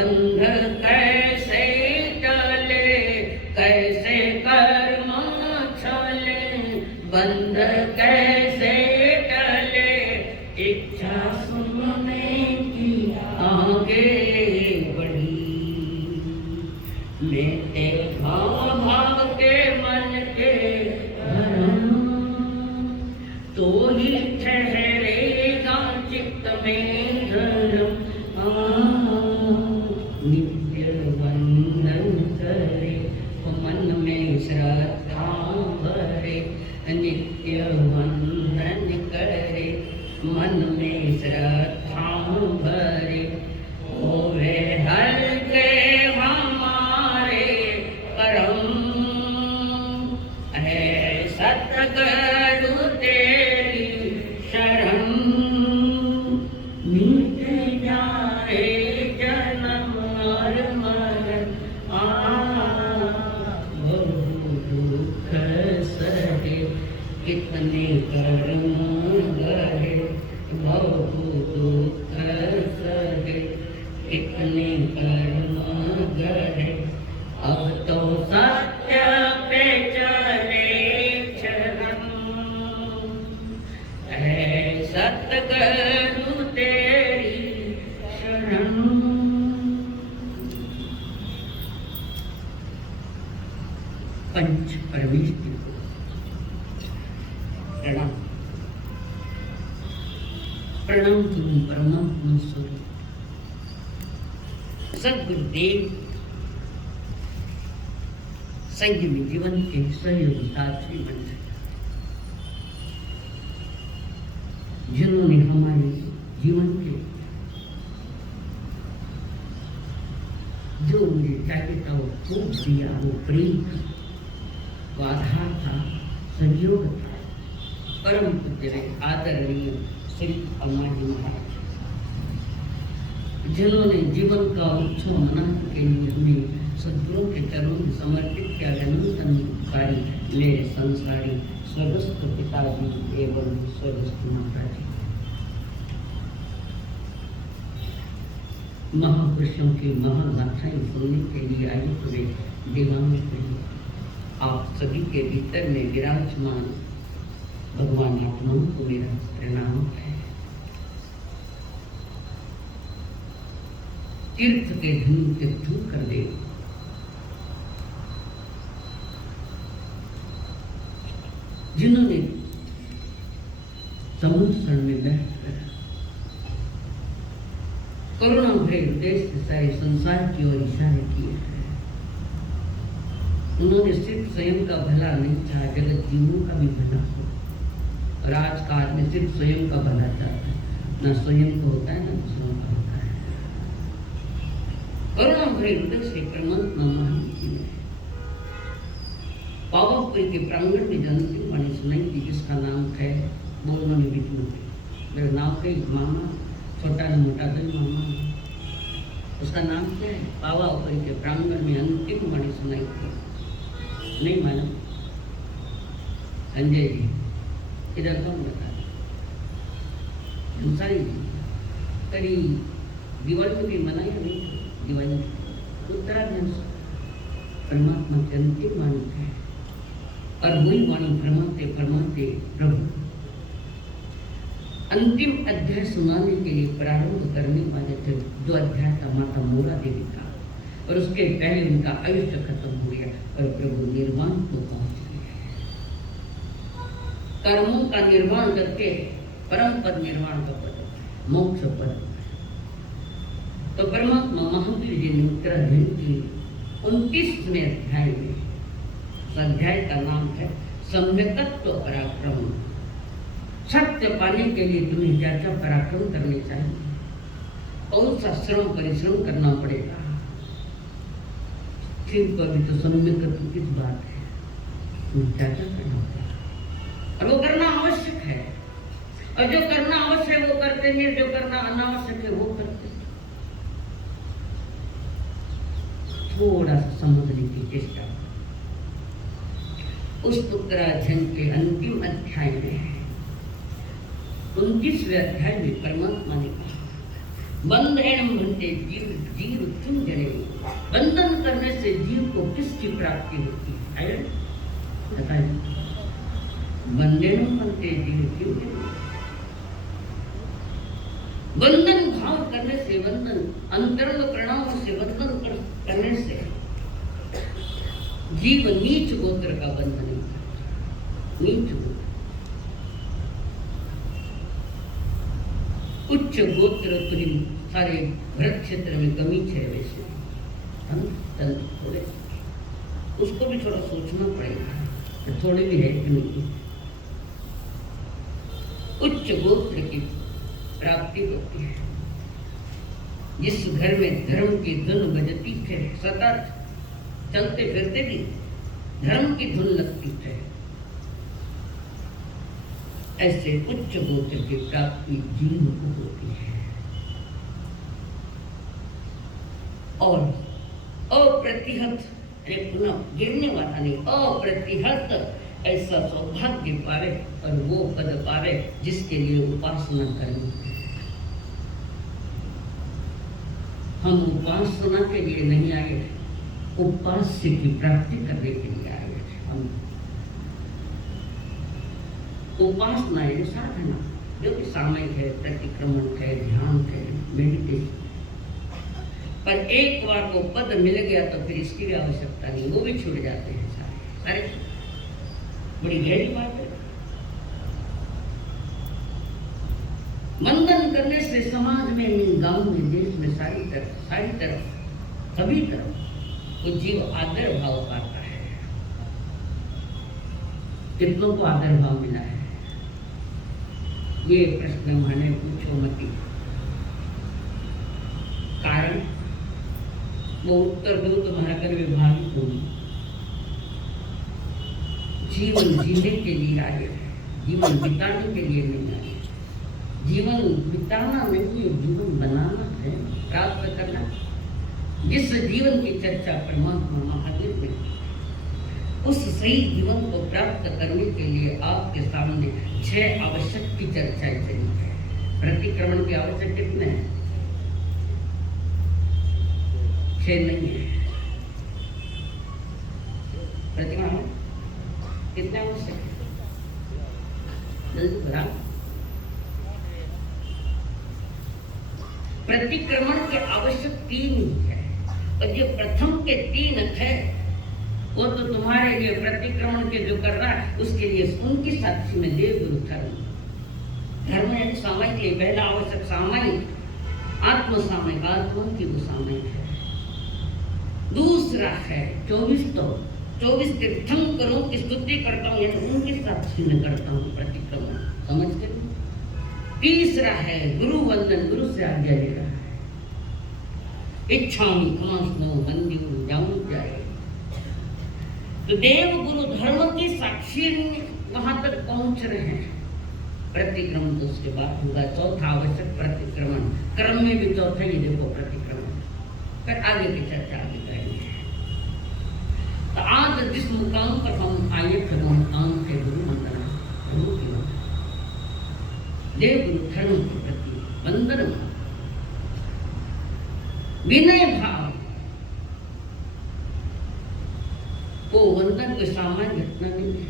बंध कैसे टले, कैसे कर्म छले, बंध कैसे टले, इच्छा सुनने की आगे बढ़ी। लेते भाव भाव के मन के धर्म, तो ही ठहरेगा चित्त में धर्म। नित्य वंदन करे, मन में श्रद्धा भरे, नित्य वंदन करे, मन में श्रद्धा भरे। होवे हल्के हमारे करम, है सतगुरु तेरी शरण। मिट जाए जन्म और मरण, बहु दुख सहे, कितने कर्म गहे, बहु दुख सहे, कितने कर्म गहे। अब तो सत्य पे चले चरण, है सतगुरु तेरी शरण। पंच परमेश्वर को प्रणाम। प्रणाम तुम परमात्मा स्वरूप सद्गुरुदेव, संयमी जीवन के सहयोगी साथी बन गए, जिन्होंने हमारे जीवन के जो मुझे चाहिए था वो खूब दिया, वो प्रेम था, वो आधार था, सहयोग था। परम पूज्य आदरणीय श्री अम्माजी महाराज, जिन्होंने जीवन का उत्सव मनाने के लिए हमें सद्गुरुओं के चरणों में समर्पित किया। अनंतकारी ले संसारी स्वर्गस्थ पिताजी एवं स्वर्गस्थ माताजी, महापुरुषों की महान गाथाएं सुनने के लिए आए हुए दीवानों के लिए आप सभी के भीतर में विराजमान भगवान आत्माओं को मेरा प्रणाम है। तीर्थ के धनी तीर्थ कर दे, जिन्होंने समुद्र में बैठकर करुणा भरे हृदय से सारे संसार की ओर इशारे किए हैं। उन्होंने सिर्फ स्वयं का भला नहीं चाहा, जगत जीवों का भी भला हो। और आज का आदमी सिर्फ स्वयं का भला चाहता है, न स्वयं को होता है न दूसरों का होता है। करुणा भरे हृदय से परमात्मा महान ने पावापुरी के प्रांगण में जन्मदिन वाणी सुनाई थी, जिसका नाम है बोलने में भी मेरा नाम है मामा, छोटा न मोटा दल मामा। उसका नाम क्या है? पावापुरी के प्रांगण में अंतिम वाणी सुनाई थी। नहीं मालूम? संजय जी इधर कौन बता? अंसारी जी कभी दिवाली में भी मनाया नहीं? दिवाली उत्तराखंड परमात्मा के अंतिम वाणी है। और वही वाणी फरमाते फरमाते प्रभु अंतिम अध्याय सुनाने के लिए प्रारंभ करने वाले थे। जो अध्याय था माता मोरा देवी का, और उसके पहले उनका आयुष्य खत्म हो गया और प्रभु निर्वाण को पहुंच गए। कर्मों का निर्वाण करके परम पद निर्वाण का पद, मोक्ष पद। तो परमात्मा महावीर जी ने उत्तराखंड की 29वें अध्याय में, अध्याय का नाम है सम्यकत्व पराक्रम। सत्य पाने के लिए तुम्हें क्या क्या पराक्रम करने चाहिए, कौन सा श्रम परिश्रम करना पड़ेगा। फिर कभी तो सम्यकत्व किस बात है, तुम्हें क्या क्या करना पड़ेगा और वो करना आवश्यक है। और जो करना आवश्यक है वो करते हैं, जो करना अनावश्यक है वो करते हैं। थोड़ा सा समझने की चेष्टा। उस उत्तराखंड के अंतिम अध्याय में है, 29वें अध्याय में परमात्मा ने कहा बंधन बनते जीव जीव क्यों जड़े। बंधन करने से जीव को किसकी प्राप्ति होती है? बताइए। बंधन बनते जीव क्यों जड़े। बंधन भाव करने से, बंधन अंतरंग प्रणाम से बंधन करने से जीव नीच गोत्र का बंधन है। नीच गोत्र, उच्च गोत्र तुरी सारे भरत क्षेत्र में कमी है। वैसे हम थोड़े उसको भी थोड़ा सोचना पड़ेगा, थोड़ी भी है कि नहीं। उच्च गोत्र की प्राप्ति होती है। जिस घर में धर्म की धुन बजती है, सतत चलते फिरते भी धर्म की धुन लगती है, ऐसे उच्च गोत्र की प्राप्ति जीव को होती है। और अप्रतिहत, पुनः गिरने वाला नहीं, अप्रतिहत ऐसा सौभाग्य पावे और वो पद पावे जिसके लिए उपासना करनी है। हम उपासना के लिए नहीं आए, उपास्य की प्राप्ति करने के लिए आए। हम उपासना है साधना, जो कि सामयिक है, प्रतिक्रमण है, ध्यान है, मेडिटेशन। पर एक बार वो पद मिल गया तो फिर इसकी भी आवश्यकता नहीं, वो भी छूट जाते हैं सारे। अरे बड़ी गहरी बात है। बंधन करने से समाज में, गांव में, देश में, सारी तरफ सभी तरफ वो जीव आदर भाव पाता है। कितनों को आदर भाव मिला है? ये प्रश्न मैंने पूछो मती। कारण वो उत्तर दो तो महाकर विभागित होगी। जीवन जीने के लिए आए, जीवन बिताने के लिए नहीं आए। जीवन बिताना नहीं है, जीवन बनाना है, प्राप्त करना। जिस जीवन की चर्चा परमात्मा महावीर ने, उस सही जीवन को प्राप्त करने के लिए आपके सामने 6 आवश्यक की चर्चाएं चली है। प्रतिक्रमण की आवश्यक कितने हैं? 6 नहीं है। प्रतिक्रमण कितने आवश्यक है? जल्दी बता। प्रतिक्रमण के आवश्यक 3 ही है, और जो प्रथम के 3 है वो तो तुम्हारे लिए प्रतिक्रमण के जो कर रहा है उसके लिए उनकी साक्षी में देव गुरु धर्म है। सामायिक लिए पहला आवश्यक सामायिक, आत्म सामायिक, आत्मा की वो सामायिक है। दूसरा है 24 तीर्थंकरों की स्तुति करता हूँ, यानी उनकी साक्षी में करता हूँ प्रतिक्रमण, समझते हो? तीसरा है गुरु वंदन, गुरु से आज्ञा ले रहा है। इच्छामि खमास्नो मंदिर जाऊं जाए, तो देव गुरु धर्म की साक्षी वहां तक पहुंच रहे हैं। प्रतिक्रमण तो उसके बाद होगा। चौथा आवश्यक प्रतिक्रमण, क्रम में भी चौथा ही देखो प्रतिक्रमण। फिर आगे की चर्चा आगे करेंगे। तो आज जिस मुकाम पर हम आए थे वो मुकाम थे गुरु वंदना, गुरु की देव गुरु धर्म के प्रति वंदन, विनय भाव। वो वंदन कोई सामान्य घटना नहीं है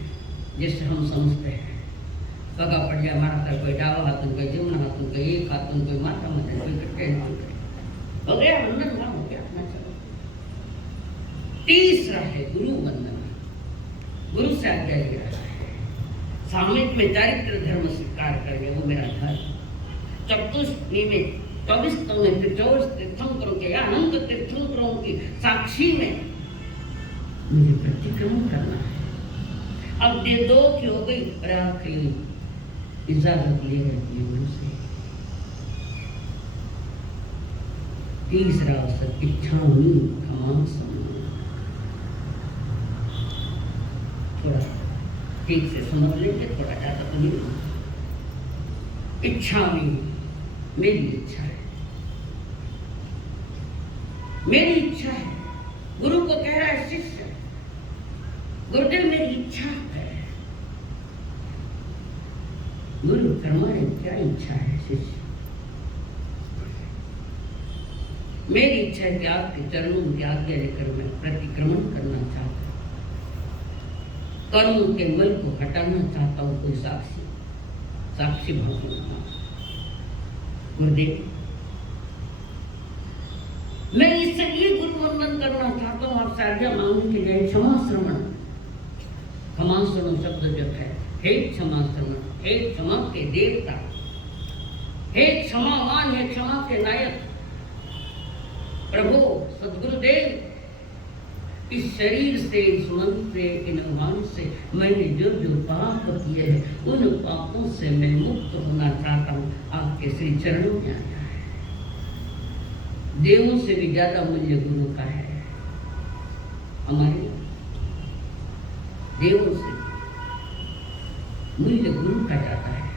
जैसे हम समझते हैं। पगा पड़ जाए मारा कर, कोई डावा हाथों, कोई जमुना हाथों, कोई एक हाथों, कोई माथा मदन, कोई कट्टे हो गया वंदन भाव हो गया अपना। चलो तीसरा है गुरु वंदना, गुरु से आज्ञा ले रहा है। सामयिक में चारित्र धर्म स्वीकार करने, वो मेरा धर्म। चतुष्टमी में 24 में 24 तीर्थंकरों के या अनंत तीर्थंकरों की साक्षी में मुझे प्रतिक्रमण करना है। अब दे दो कि हो गई आखिरी इजाजत ले रही गुरु से। तीसरा अवसर इच्छामि खमास्नो, थोड़ा ठीक से समझ लेंगे, थोड़ा ज्यादा तो नहीं। इच्छामि मेरी इच्छा है, मेरी इच्छा है। गुरु को कह रहा है शिष्य, गुरुदेव मेरी इच्छा है। गुरु तुम्हारी क्या इच्छा है शिष्य? मेरी इच्छा है कि आपके चरणों की आज्ञा लेकर मैं प्रतिक्रमण करना चाहता हूँ, कर्म के मल को हटाना चाहता हूँ। कोई साक्षी भाव गुरुदेव, मैं इसलिए गुरु वंदन करना चाहता हूँ, आप आज्ञा मांगने के लिए। क्षमा श्रवण, क्षमा श्रवण शब्द जो है, हे क्षमा श्रवण, हे क्षमा के देवता, हे क्षमावान, हे क्षमा के नायक प्रभु सद्गुरुदेव, इस शरीर से, इस मन से, इन अभिमान से मैंने जो जो पाप किए हैं, उन पापों से मैं मुक्त होना चाहता हूँ। आपके श्री चरणों में आया है। देवों से भी ज्यादा मूल्य गुरु का है हमारे, देवों से मूल्य गुरु का जाता है।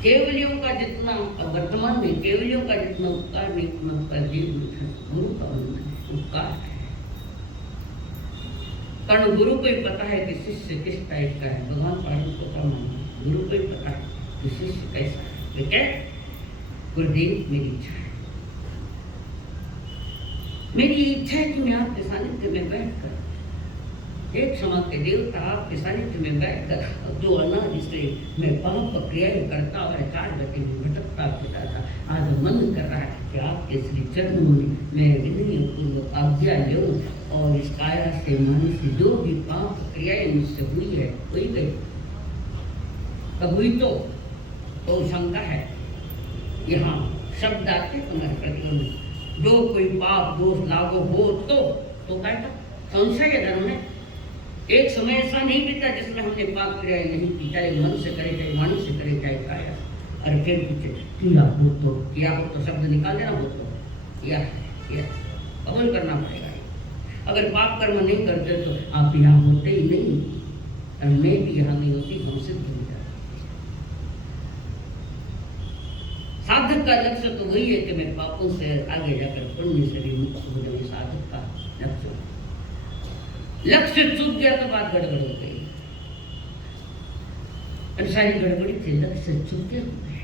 केवलियों का जितना वर्तमान में केवलियों का जितना उपकार नहीं, उतना उपकार गुरु का उपकार है। कारण गुरु को ही पता है कि शिष्य किस टाइप का है। भगवान पालन को क्या मानना, गुरु को ही पता है कि शिष्य कैसा है। तो क्या गुरुदेव, मेरी इच्छा है, मेरी इच्छा है कि मैं आपके सानिध्य में बैठकर, एक क्षमा के देवता, आपके सानिध्य में बैठकर जो अनादि से मैं पाप क्रियाएं करता और चार गति में भटकता फिरता था, आज मन कर रहा है कि आपके श्री चरणों में मैं विनयपूर्वक आज्ञा लूं और इस काया से मन से जो भी पाप क्रियाएं मुझसे हुई है, हुई गई, कब हुई तो शंका है। यहाँ शब्द आते तुम्हारे प्रतिबंध, जो कोई पाप दोष लागू हो तो क्या संशय है धर्म में। एक समय ऐसा नहीं बीता जिसमें हमने पाप क्रियाएं नहीं की, चाहे मन से करे, चाहे वाणी से करे, चाहे काया। और फिर पूछे किया हो तो शब्द निकाल देना, हो तो किया है, कबूल करना पड़ेगा। अगर पाप कर्म नहीं करते तो आप यहाँ होते ही नहीं, और मैं भी यहाँ नहीं होती, हम सिद्ध हो जाते। साधक का लक्ष्य तो वही है कि मैं पापों से आगे जाकर पुण्य से भी मुक्त हो जाऊँ। साधक का लक्ष्य चूक गया तो बात गड़बड़ हो गई। सारी गड़बड़ी थी, लक्ष्य चूके हुए।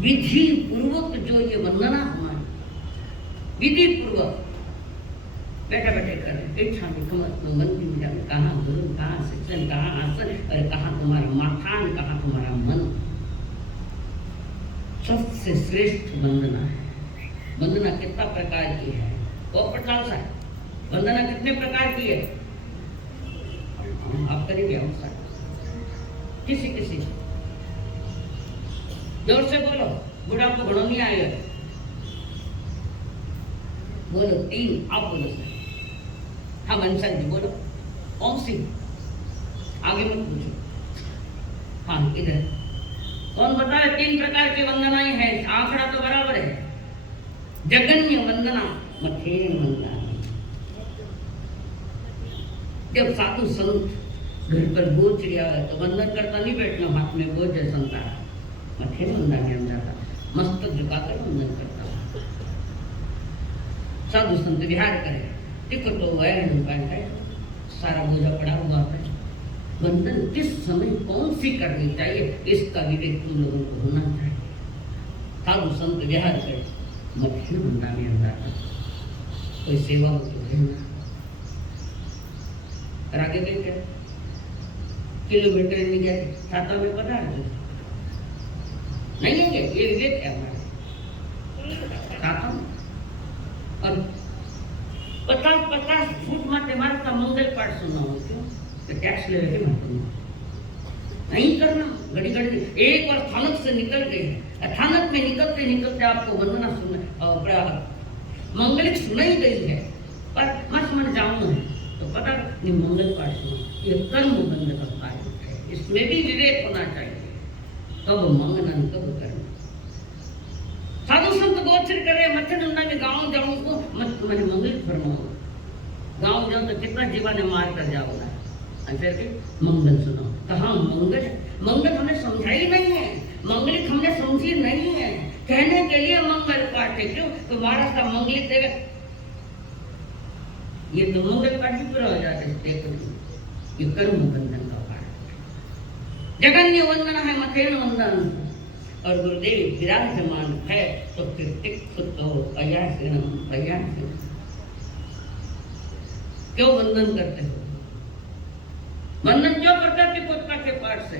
विधि पूर्वक जो ये वंदना हमारी, विधि पूर्वक बैठे बैठे कर इच्छा मंदिर में जाकर कहाँ गुरु, कहाँ शिक्षण, कहाँ आसन, और कहाँ तुम्हारा माथान, कहाँ तुम्हारा मन। सबसे श्रेष्ठ वंदना है। वंदना कितना प्रकार की है, वो पटाल सा है। वंदना कितने प्रकार की है, आप करेंगे हम साथ किसी जोर से बोलो, बुढ़ा को घड़ो नहीं आएगा, बोलो 3, आप बोलो सर, हम अंसर जी बोलो, ओम सिंह, आगे मत पूछो। हाँ इधर कौन बताए 3 प्रकार की वंदनाएं हैं, आंकड़ा तो बराबर है। जगन्य वंदना, मथेन वंदना। जब साधु संत घर पर बोझ लिया तो वंदन करता नहीं बैठना, हाथ में बोझ है संता, मथे वंदन के अंदर था, मस्तक झुकाकर वंदन करता। साधु संत विहार करे, टिकट तो है, सारा बोझा पड़ा हुआ है। वंदन किस समय कौन सी करनी चाहिए, इसका विवेक तुम लोगों को होना चाहिए। साधु संत विहार करे, मथे वंदन के अंदर कोई सेवा हो तो है ना। आगे गए क्या किलोमीटर नहीं गए, छाता में पता है नहीं है, ये विवेक है हमारा। छाता और 50 फुट माते मारता मंगल पाठ सुनना हो, क्यों तो टैक्स ले रहे नहीं करना। घड़ी एक बार थानक से निकल गए, थानक में निकलते आपको वंदना सुना, मंगलिक सुनाई गई है, पर मत मन जाऊंगा तो पता नहीं मंगल पाठ सुना, ये कर्म बंद का कार्य है। इसमें भी विवेक होना चाहिए, कब मांगना कब करना। साधु संत गोचर करे, मथे नंदा के गाँव जाऊँ को मैंने मंगल फरमाओ, गाँव जाऊँ तो कितना जीवा ने मार कर जाओगा, फिर मंगल सुनाओ। कहाँ मंगल हमने समझाई नहीं है, मंगलिक हमने समझी नहीं है। कहने के लिए मंगल पाठ है, क्यों तुम्हारा सा मंगलिक देवे, ये तो मंगल पाठ भी पूरा हो जाता है। ये कर्म बंधन का पाठ, जगन्य वंदना है, मथेन वंदन। और गुरुदेव विराजमान है तो फिर तो अयास क्यों वंदन करते हो? वंदन क्यों करते हो? पुष्पा के पाठ से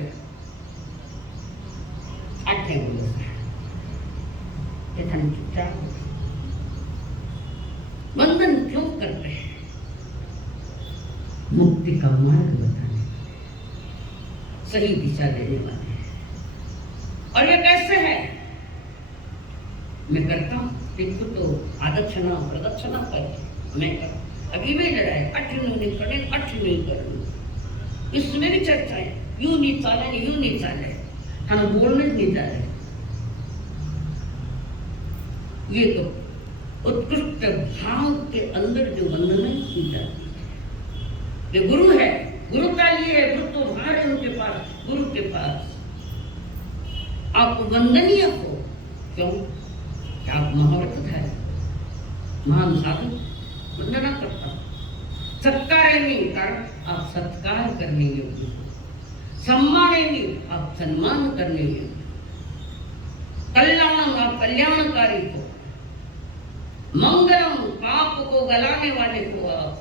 वंदन क्यों करते हैं? मुक्ति का मार्ग बताने, सही दिशा देने वाले। और ये कैसे है? मैं करता हूं, देखो तो आदक्षिणा प्रदक्षिणा पर मैं अभी भी लड़ाई अठ नहीं करे, अठ नहीं करनी, इसमें भी चर्चा है। यूं नहीं चाले, हम बोलने नहीं चाहे। ये तो उत्कृष्ट भाव के अंदर जो वंदना की जाती है, ये गुरु है, गुरु का लिए है, गुरु तो भार है उनके पास, गुरु के पास आप वंदनीय हो। क्यों? आप महाव्रत है, महान साधु वंदना करता, सत्कार नहीं कारण आप सत्कार करने योग्य हो, सम्मान नहीं आप सम्मान करने योग्य, कल्याण आप कल्याणकारी हो, मंगलम पाप को गलाने वाले को आप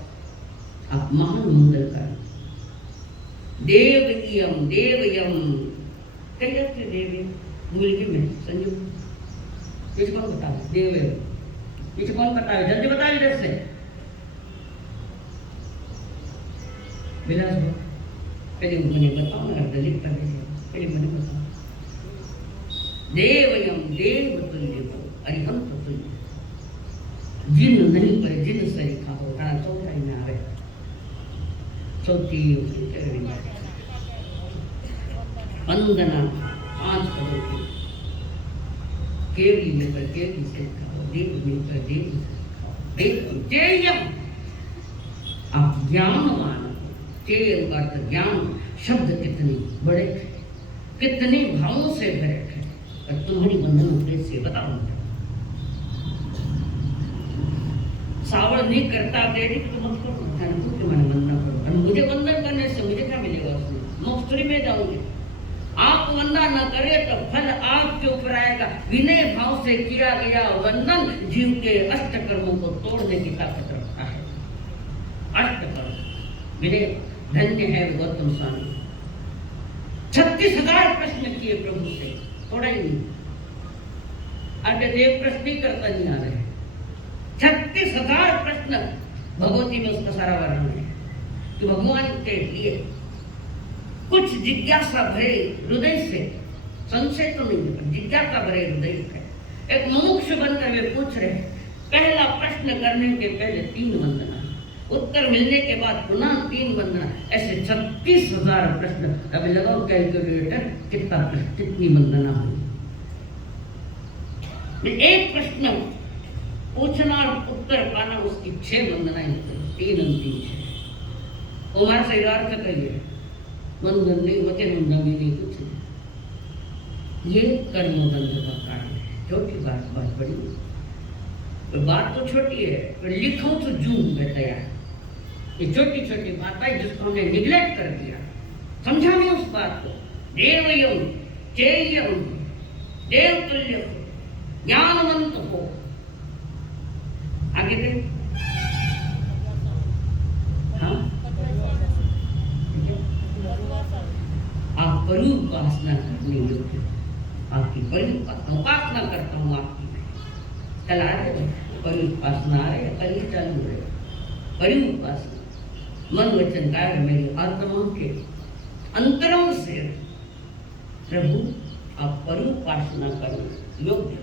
महान मंगलकारी। देवयम कई रखते देव मूल में संयुक्त पीछे कौन बता देव पीछे कौन बताए? जल्दी बताओ इधर से। विलास पहले मुझे बताओ ना, दलित पहले मुझे बताओ। देवयम देव तुल्य हो, अरिहंत तुल्य, जिन नहीं पर जिन से लिखा हो, खाना चौथा ही ना आवे, चौथी वंदना 5 पदों की, केवली मिलकर केवली से लिखा हो, देव मिलकर देव से लिखा हो, देव जयम आप ज्ञानवान हो। जय का अर्थ ज्ञान, शब्द कितने बड़े थे, कितने भावों से भरे थे, और तुम्हारी वंदना कैसे बताओ? सावड़ नहीं करता देरी तो मत करो, धन के मन वंदना करो। और मुझे वंदन करने से मुझे क्या मिलेगा? उसमें मुफ्त में जाऊंगे। आप वंदन न करें तो फल आपके ऊपर आएगा। विनय भाव से किया गया वंदन जीव के अष्ट कर्मों को तोड़ने की ताकत रखता है। अष्ट कर्म विनय, धन्य है गौतम स्वामी। 36,000 प्रश्न किए प्रभु से, थोड़ा ही नहीं। अरे देव प्रश्न ही करता नहीं आ रहे, 36,000 प्रश्न भगवती में उसका सारा वर्णन है कि भगवान के लिए कुछ जिज्ञासा भरे हृदय से, संशय तो नहीं है, जिज्ञासा भरे हृदय से एक मुमुक्षु बनकर वे पूछ रहे। पहला प्रश्न करने के पहले 3 वंदना, उत्तर मिलने के बाद पुनः 3 वंदना, ऐसे 36,000 प्रश्न। अभी लगाओ कैलकुलेटर, कितनी वंदना हुई। एक प्रश्न पूछना और उत्तर पाना, उसकी 6 वंदनाएं, 3 अंतिम 6। हमारा शरीर अर्थ कहिए वंदन नहीं, वचन वंदन नहीं, कुछ नहीं। ये कर्म बंध का कारण है। छोटी बात बड़ी, तो बात तो छोटी है, पर लिखो तो जूम में गया। ये छोटी छोटी बात है जिसको हमने निग्लेक्ट कर दिया, समझा नहीं उस बात को। देवयम चेयम, देवतुल्य हो, ज्ञानवंत हो। आगे दे, हाँ आप परि उपासना करने योग्य, आपकी परि उपासना करता हूँ आपकी। चला रहे परि उपासना, आ रहे परि चालू रहे, परि उपासना मन वचन कार्य मेरी आत्मा के अंतरंग से प्रभु आप परि उपासना करो योग्य।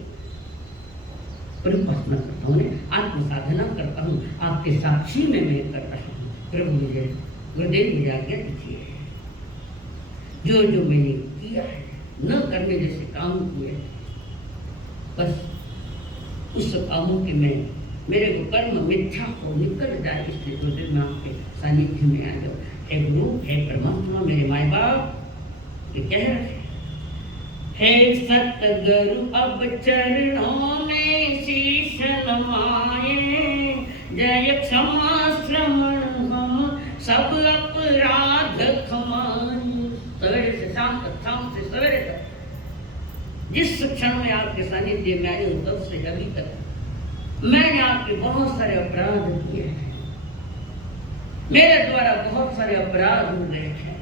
परि उपासना करता हूँ, आत्म साधना करता हूँ, आपके साक्षी में मैं कर रहा हूँ। प्रभु मुझे गुरुदेव मुझे आज्ञा दीजिए, जो जो मैंने किया है, न करने जैसे काम किए, बस उस कामों के मैं मेरे को कर्म मिथ्या हो निकल जाए, इसलिए गुरुदेव मैं आपके सानिध्य में आ जाऊँ। हे गुरु, हे परमात्मा, मेरे माए बाप ये कह रहे, हे सतगुरु अब चरणों में शीश नवाए, जय क्षमा श्रवण हम सब अपराध क्षमाए। सवेरे से शाम तक, शाम से सवेरे तक जिस क्षण में आपके सानिध्य में आई हूँ तब से अभी तक मैंने आपके बहुत सारे अपराध किए हैं, मेरे द्वारा बहुत सारे अपराध हुए हैं।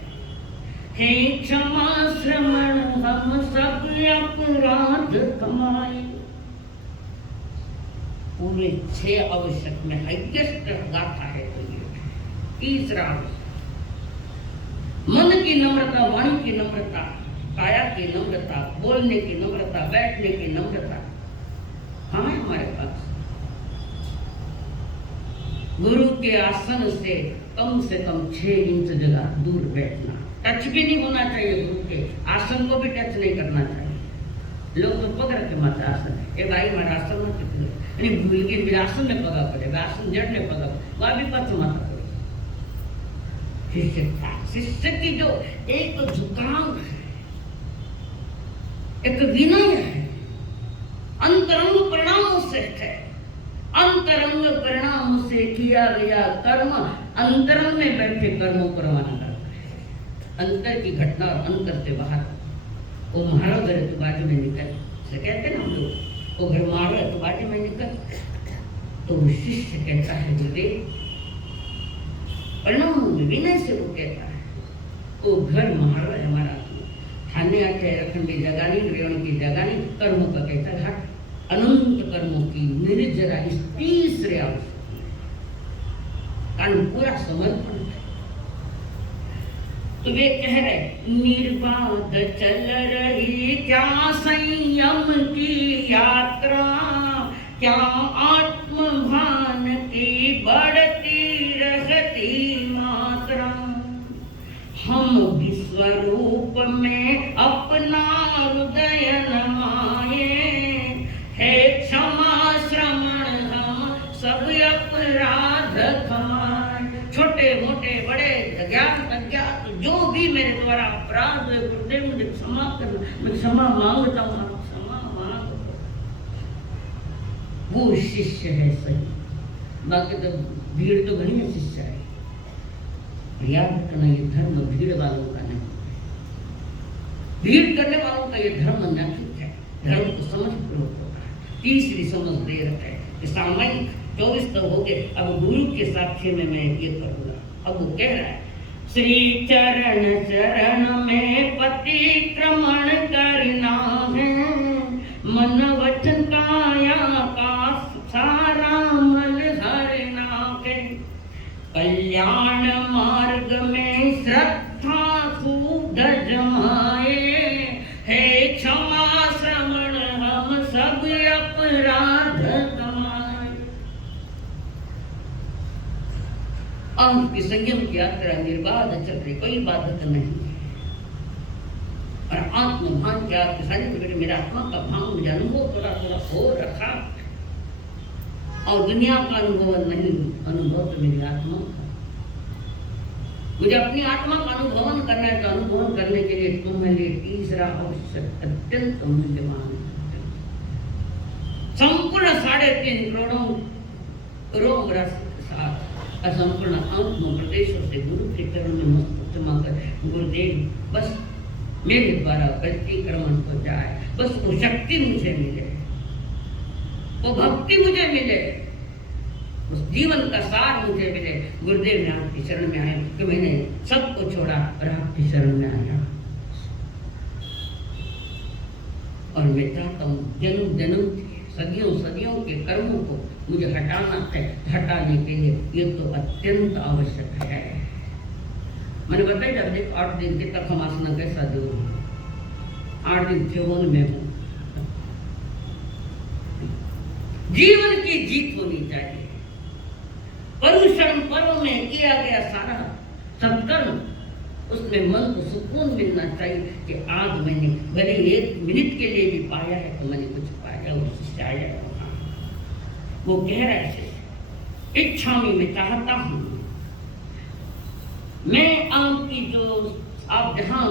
हे क्षमा श्रमण हम सब अपराध कमाए। पूरे 6 आवश्यक में हाईएस्ट गाथा है तो ये तीसरा आवश्यक, मन की नम्रता, वाणी की नम्रता, काया की नम्रता, बोलने की नम्रता, बैठने की नम्रता कहाँ है हमारे पास? गुरु के आसन से कम 6 इंच जगह दूर बैठना, टच भी नहीं होना चाहिए, गुरु के आसन को भी टच नहीं करना चाहिए। लोग तो पग रखे माता आसन, ए भाई हमारा आसन में कितने भूल के मेरे आसन में पगा पड़ेगा, आसन जड़ में पगा वहां भी पथ माता पड़ेगा। शिष्य की जो एक झुकाव है, एक विनय है, अंतरंग परिणाम से है। अंतरंग परिणाम से किया गया कर्म अंतरंग में बैठे कर्मों को रवाना करता है। अंतर की घटना और अंतर से बाहर, वो मारो घर तो बाजू में निकल से कहते ना हम लोग, वो घर मारो है तो बाजू में निकल। तो वो शिष्य कहता है गुरुदेव, परिणाम विनय से वो कहता है वो घर मारो है हमारा, खाने आटे रखन की जगह नहीं, रेवण की जगह नहीं, कर्मों का कहता घाट, अनंत कर्मों की निर्जरा इस तीसरे आवश्यक कारण पूरा समर्पण है। तो वे कह रहे निर्बाध चल रही क्या संयम की यात्रा, क्या आत्मभान की बढ़ती रहती मात्रा, हम विश्वरूप में अपना हृदय नमाए, हे क्षमा श्रमण हम सब अपराध क्षमाए। छोटे मोटे बड़े अज्ञात अज्ञात जो भी मेरे द्वारा अपराध है गुरुदेव मुझे क्षमा करना, मैं क्षमा मांगता हूँ, क्षमा मांग। वो शिष्य है सही, बाकी तो भीड़ तो घनी है शिष्य है। याद रखना ये धर्म भीड़ वालों का नहीं, भीड़ करने वालों का ये धर्म नैतिक है, धर्म को समझ पूर्वक होता है। तीसरी समझ दे रखा है कि सामायिक 24 तो हो गए, अब गुरु के साक्ष्य में मैं ये करूंगा। अब वो कह रहा है श्री चरण चरण में पतिक्रमण करना है, मन वचन काया का सारा मल हरना है, कल्याण मार्ग में श्रद्धा सूद जमाए, हे क्षमा श्रमण हम सब अपराध कमाए। आपकी संयम की यात्रा निर्बाध चल रही, कोई बाधक नहीं है। और आत्मभान क्या आपके सानिध्य में मेरा आत्मा का भान मुझे अनुभव थोड़ा थोड़ा हो रखा, और दुनिया का अनुभव नहीं, अनुभव तो मेरी आत्मा का। मुझे अपनी आत्मा का अनुभवन करना है, तो अनुभवन करने के लिए तुम्हारे लिए तीसरा आवश्यक अत्यंत मूल्यवान संपूर्ण 3.5 करोड़ों रोम रस के साथ असंपूर्ण आत्म प्रदेशों से गुरु के चरण में मस्तक जमाकर गुरुदेव बस मेरे द्वारा प्रतिक्रमण हो जाए, बस वो शक्ति मुझे मिले, वो भक्ति मुझे मिले, उस जीवन का सार मुझे मिले। गुरुदेव ने आपकी शरण में आए कि मैंने सबको छोड़ा और आपकी शरण में आया, और मैं चाहता हूँ जन्म जन्म सदियों सदियों के कर्मों को मुझे हटाना है। हटाने के लिए ये तो अत्यंत आवश्यक है। मैंने बताया जब देख 8 दिन के तक हम आसना कैसा दो, 8 दिन सेवन में हूँ। जीवन की जीत होनी चाहिए। परुषण पर्व में किया गया सारा सत्कर्म, उसमें मन को सुकून मिलना चाहिए कि आज मैंने भले 1 मिनट के लिए भी पाया है तो मैंने कुछ पाया, उससे आया। वो कह रहा है इच्छा में मैं चाहता हूँ मैं आपकी जो आप जहाँ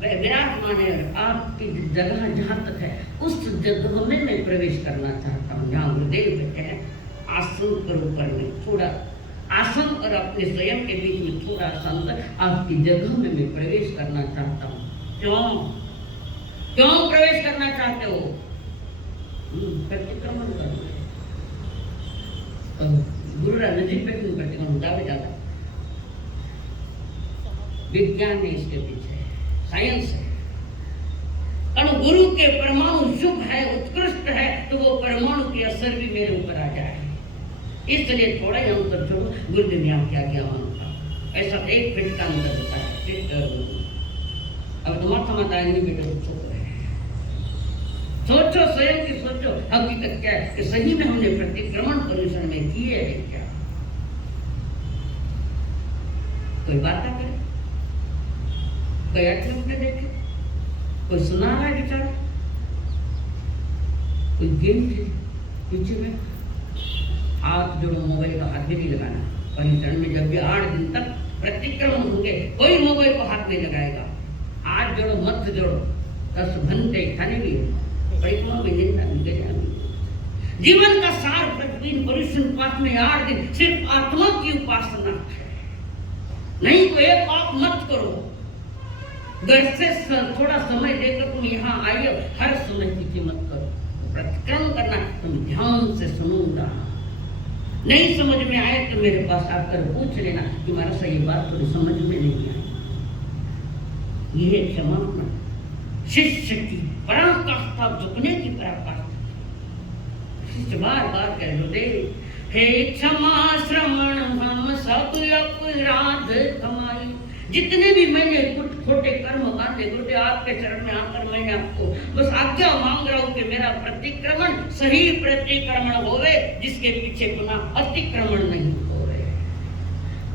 विराजमान है, आपकी जगह जहाँ तक है उस जगह में मैं प्रवेश करना चाहता हूँ। जहाँ गुरुदेव कहते हैं आसन करो करने, थोड़ा आसन और अपने स्वयं के बीच में थोड़ा सा अंतर, आपकी जगह में मैं प्रवेश करना चाहता हूँ। क्यों? क्यों प्रवेश करना चाहते हो? प्रतिक्रमण करो। तो गुरु नजीक पे क्यों प्रतिक्रमण दावे जाता? विज्ञान है इसके पीछे, साइंस है। कारण गुरु के परमाणु शुभ है, उत्कृष्ट है, तो वो परमाणु के असर भी मेरे ऊपर आ जाए, इसलिए थोड़ा ही अंतर छोड़ो। गुरुदेव ने क्या क्या मानता, ऐसा एक फिट का अंतर होता है। अब तुम्हारा समाधान नहीं बेटे, सोचो स्वयं की सोचो, हकीकत क्या है कि सही में हमने प्रतिक्रमण पर्यूषण में किए है क्या? कोई बात करे, कोई अटके देखे, कोई सुना रहा है बेचारा, कोई गेम खेले पीछे में हाथ जोड़ो, मोबाइल का हाथ भी नहीं लगाना। पर्यूषण में जब भी 8 दिन तक प्रतिक्रमण होंगे, कोई मोबाइल को हाथ नहीं लगाएगा। हाथ जोड़ो, मत जोड़ो, 10 घंटे खाने भी है। जीवन का सार प्रतिदिन पर्यूषण पाठ में 8 दिन सिर्फ आत्मा की उपासना है। नहीं तो एक आप मत करो, घर से थोड़ा समय देकर तुम यहाँ आइए, हर समय की कीमत करो। प्रतिक्रमण करना तुम ध्यान से सुनूंगा, नहीं समझ में आए तो मेरे पास आकर पूछ लेना कि महाराज सही बात थोड़ी समझ में नहीं आई। ये क्षमा शिष्य की पराकाष्ठा, झुकने की पराकाष्ठा। शिष्य बार बार कह दो दे, हे क्षमा श्रवण हम सब अपराध कमाई। जितने भी मैंने कुछ छोटे कर्म कांटे गुरुदेव आपके चरण में आकर मैंने आपको बस आज्ञा मांग रहा हूँ कि मेरा प्रतिक्रमण सही प्रतिक्रमण होवे, जिसके पीछे पुनः अतिक्रमण नहीं होवे।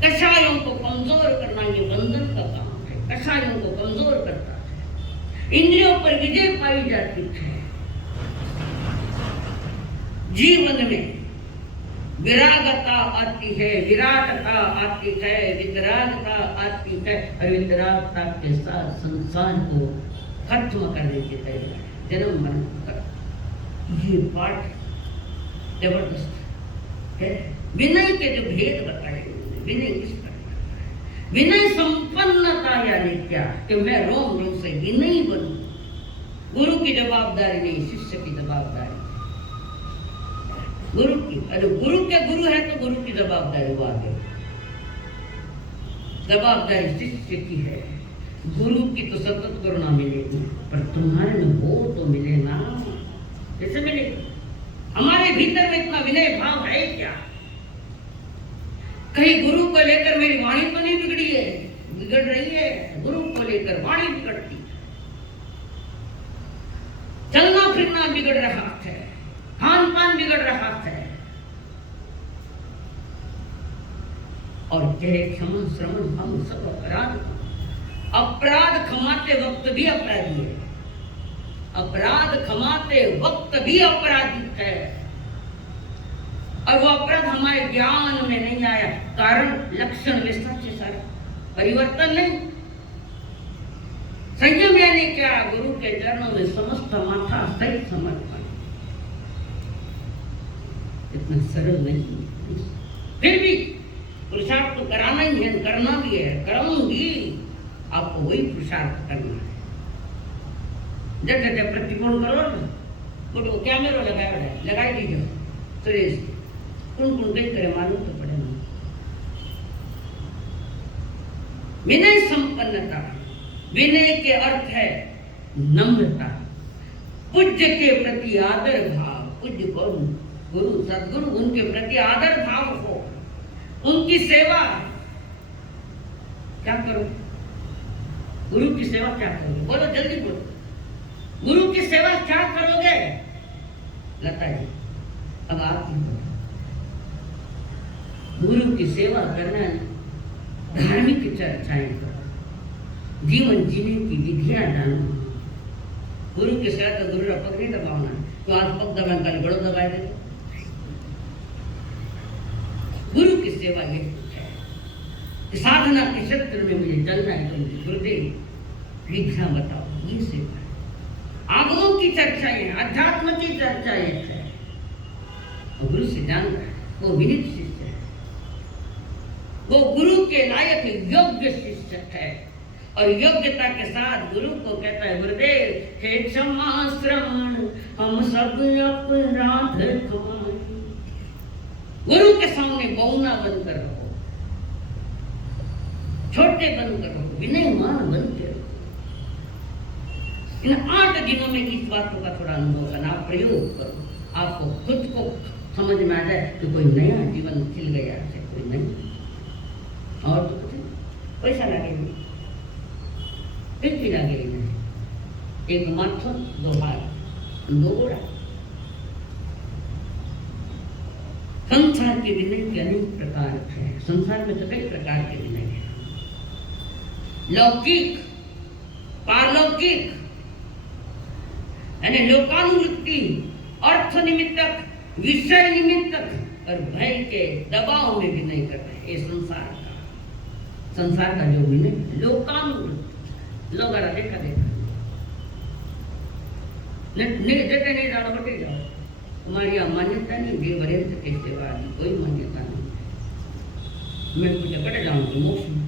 कषायों को कमजोर करना ये बंधन का काम है, कषायों को कमजोर करता है। इंद्रियों पर विजय पाई जाती है। जीवन में विरागता आती है, विराटता आती है, वितरागता आती है, और वितरागता के साथ संसार को खत्म करने की तैयारी, जन्म मरण कर। ये पाठ जबरदस्त है। विनय के जो भेद बताए, विनय किस पर? विनय संपन्नता यानी क्या कि मैं रोम रोम से विनयी बनूं। गुरु की जवाबदारी नहीं, शिष्य की जवाबदारी। गुरु की, अरे गुरु के गुरु है तो गुरु की जवाबदारी वो आगे, जवाबदारी शिष्य की है। गुरु की तो सतत करुणा मिलेगी, पर तुम्हारे में वो तो मिले ना, कैसे मिलेगा? हमारे भीतर में इतना विनय भाव है क्या? कहीं गुरु को लेकर मेरी वाणी तो नहीं बिगड़ी है? बिगड़ रही है। गुरु को लेकर वाणी बिगड़ती है, चलना फिरना बिगड़ रहा है, खान पान बिगड़ रहा है। और कहे क्षमा श्रवण हम सब अपराध, अपराध खमाते वक्त भी अपराधी है, अपराध खमाते वक्त भी अपराधी है। और वो अपराध हमारे ज्ञान में नहीं आया, कारण लक्षण विस्तार से सारा परिवर्तन नहीं। संयम यानी क्या? गुरु के चरणों में समस्त माथा सहित समर्पण। इतना सरल नहीं, फिर भी पुरुषार्थ तो कराना ही है, करना भी है, करूंगी। आपको वही पुरुषार्थ करना है। जब जब प्रतिकोण करो ना, वो कैमरा लगाई दीजिए सुरेश, कौन कौन कहीं करे मालूम तो पड़े ना। विनय संपन्नता, विनय के अर्थ है नम्रता, पूज्य के प्रति आदर भाव। पूज्य कौन? गुरु सदगुरु, उनके प्रति आदर भाव हो, उनकी सेवा। क्या करो? गुरु की सेवा क्या करोगे? बोलो जल्दी बोलो, गुरु की सेवा क्या करोगे? लता जी अब आप ही बोलो। गुरु की सेवा करना, धार्मिक चर्चाएं करो, जीवन जीने की विधियां जानो। गुरु के साथ तो गुरु पग नहीं दबाना, तो आज पग दबा कल गड़ो दबाए दे। गुरु की सेवा ये है। साधना के क्षेत्र में मुझे चलना है तो गुरुदेव विधियां बताओ, ये सेवा है। आगमों की चर्चाएं, अध्यात्म की चर्चाएं है। और गुरु से जानता है, वो विनित शिष्य है, वो गुरु के लायक योग्य शिष्य है। और योग्यता के साथ गुरु को कहता है, गुरुदेव हे क्षमा श्रवण हम सब अपराध क्षमाए। गुरु के सामने बौना बनकर रहो, छोटे बनकर रहो, विनयमान बनकर रहो। इन 8 दिनों में इस बातों का थोड़ा अनुभव करना, आप प्रयोग करो, आपको खुद को समझ में आ जाए कि कोई नया जीवन खिल गया है, कोई नहीं। और तो कुछ पैसा लगे नहीं, कुछ भी लगे नहीं, एक माथा, 2 हाथ, 2 गोड़ा। संसार के विनय के अनेक प्रकार हैं। संसार में तो कई प्रकार के विनय हैं, लौकिक, पारलौकिक, यानी लोकानुवृत्ति, अर्थ निमित्तक, विषय निमित्तक और भय के दबाव में विनय कर रहे हैं। ये संसार का जो विनय लोकानुवृत्ति, लोग देखा देते नहीं जानो बटे जाओ, तुम्हारी मान्यता नहीं, देवरेंद्र के सेवा की कोई मान्यता नहीं। मैं पूछा बटे जाऊँ तो मोक्ष में,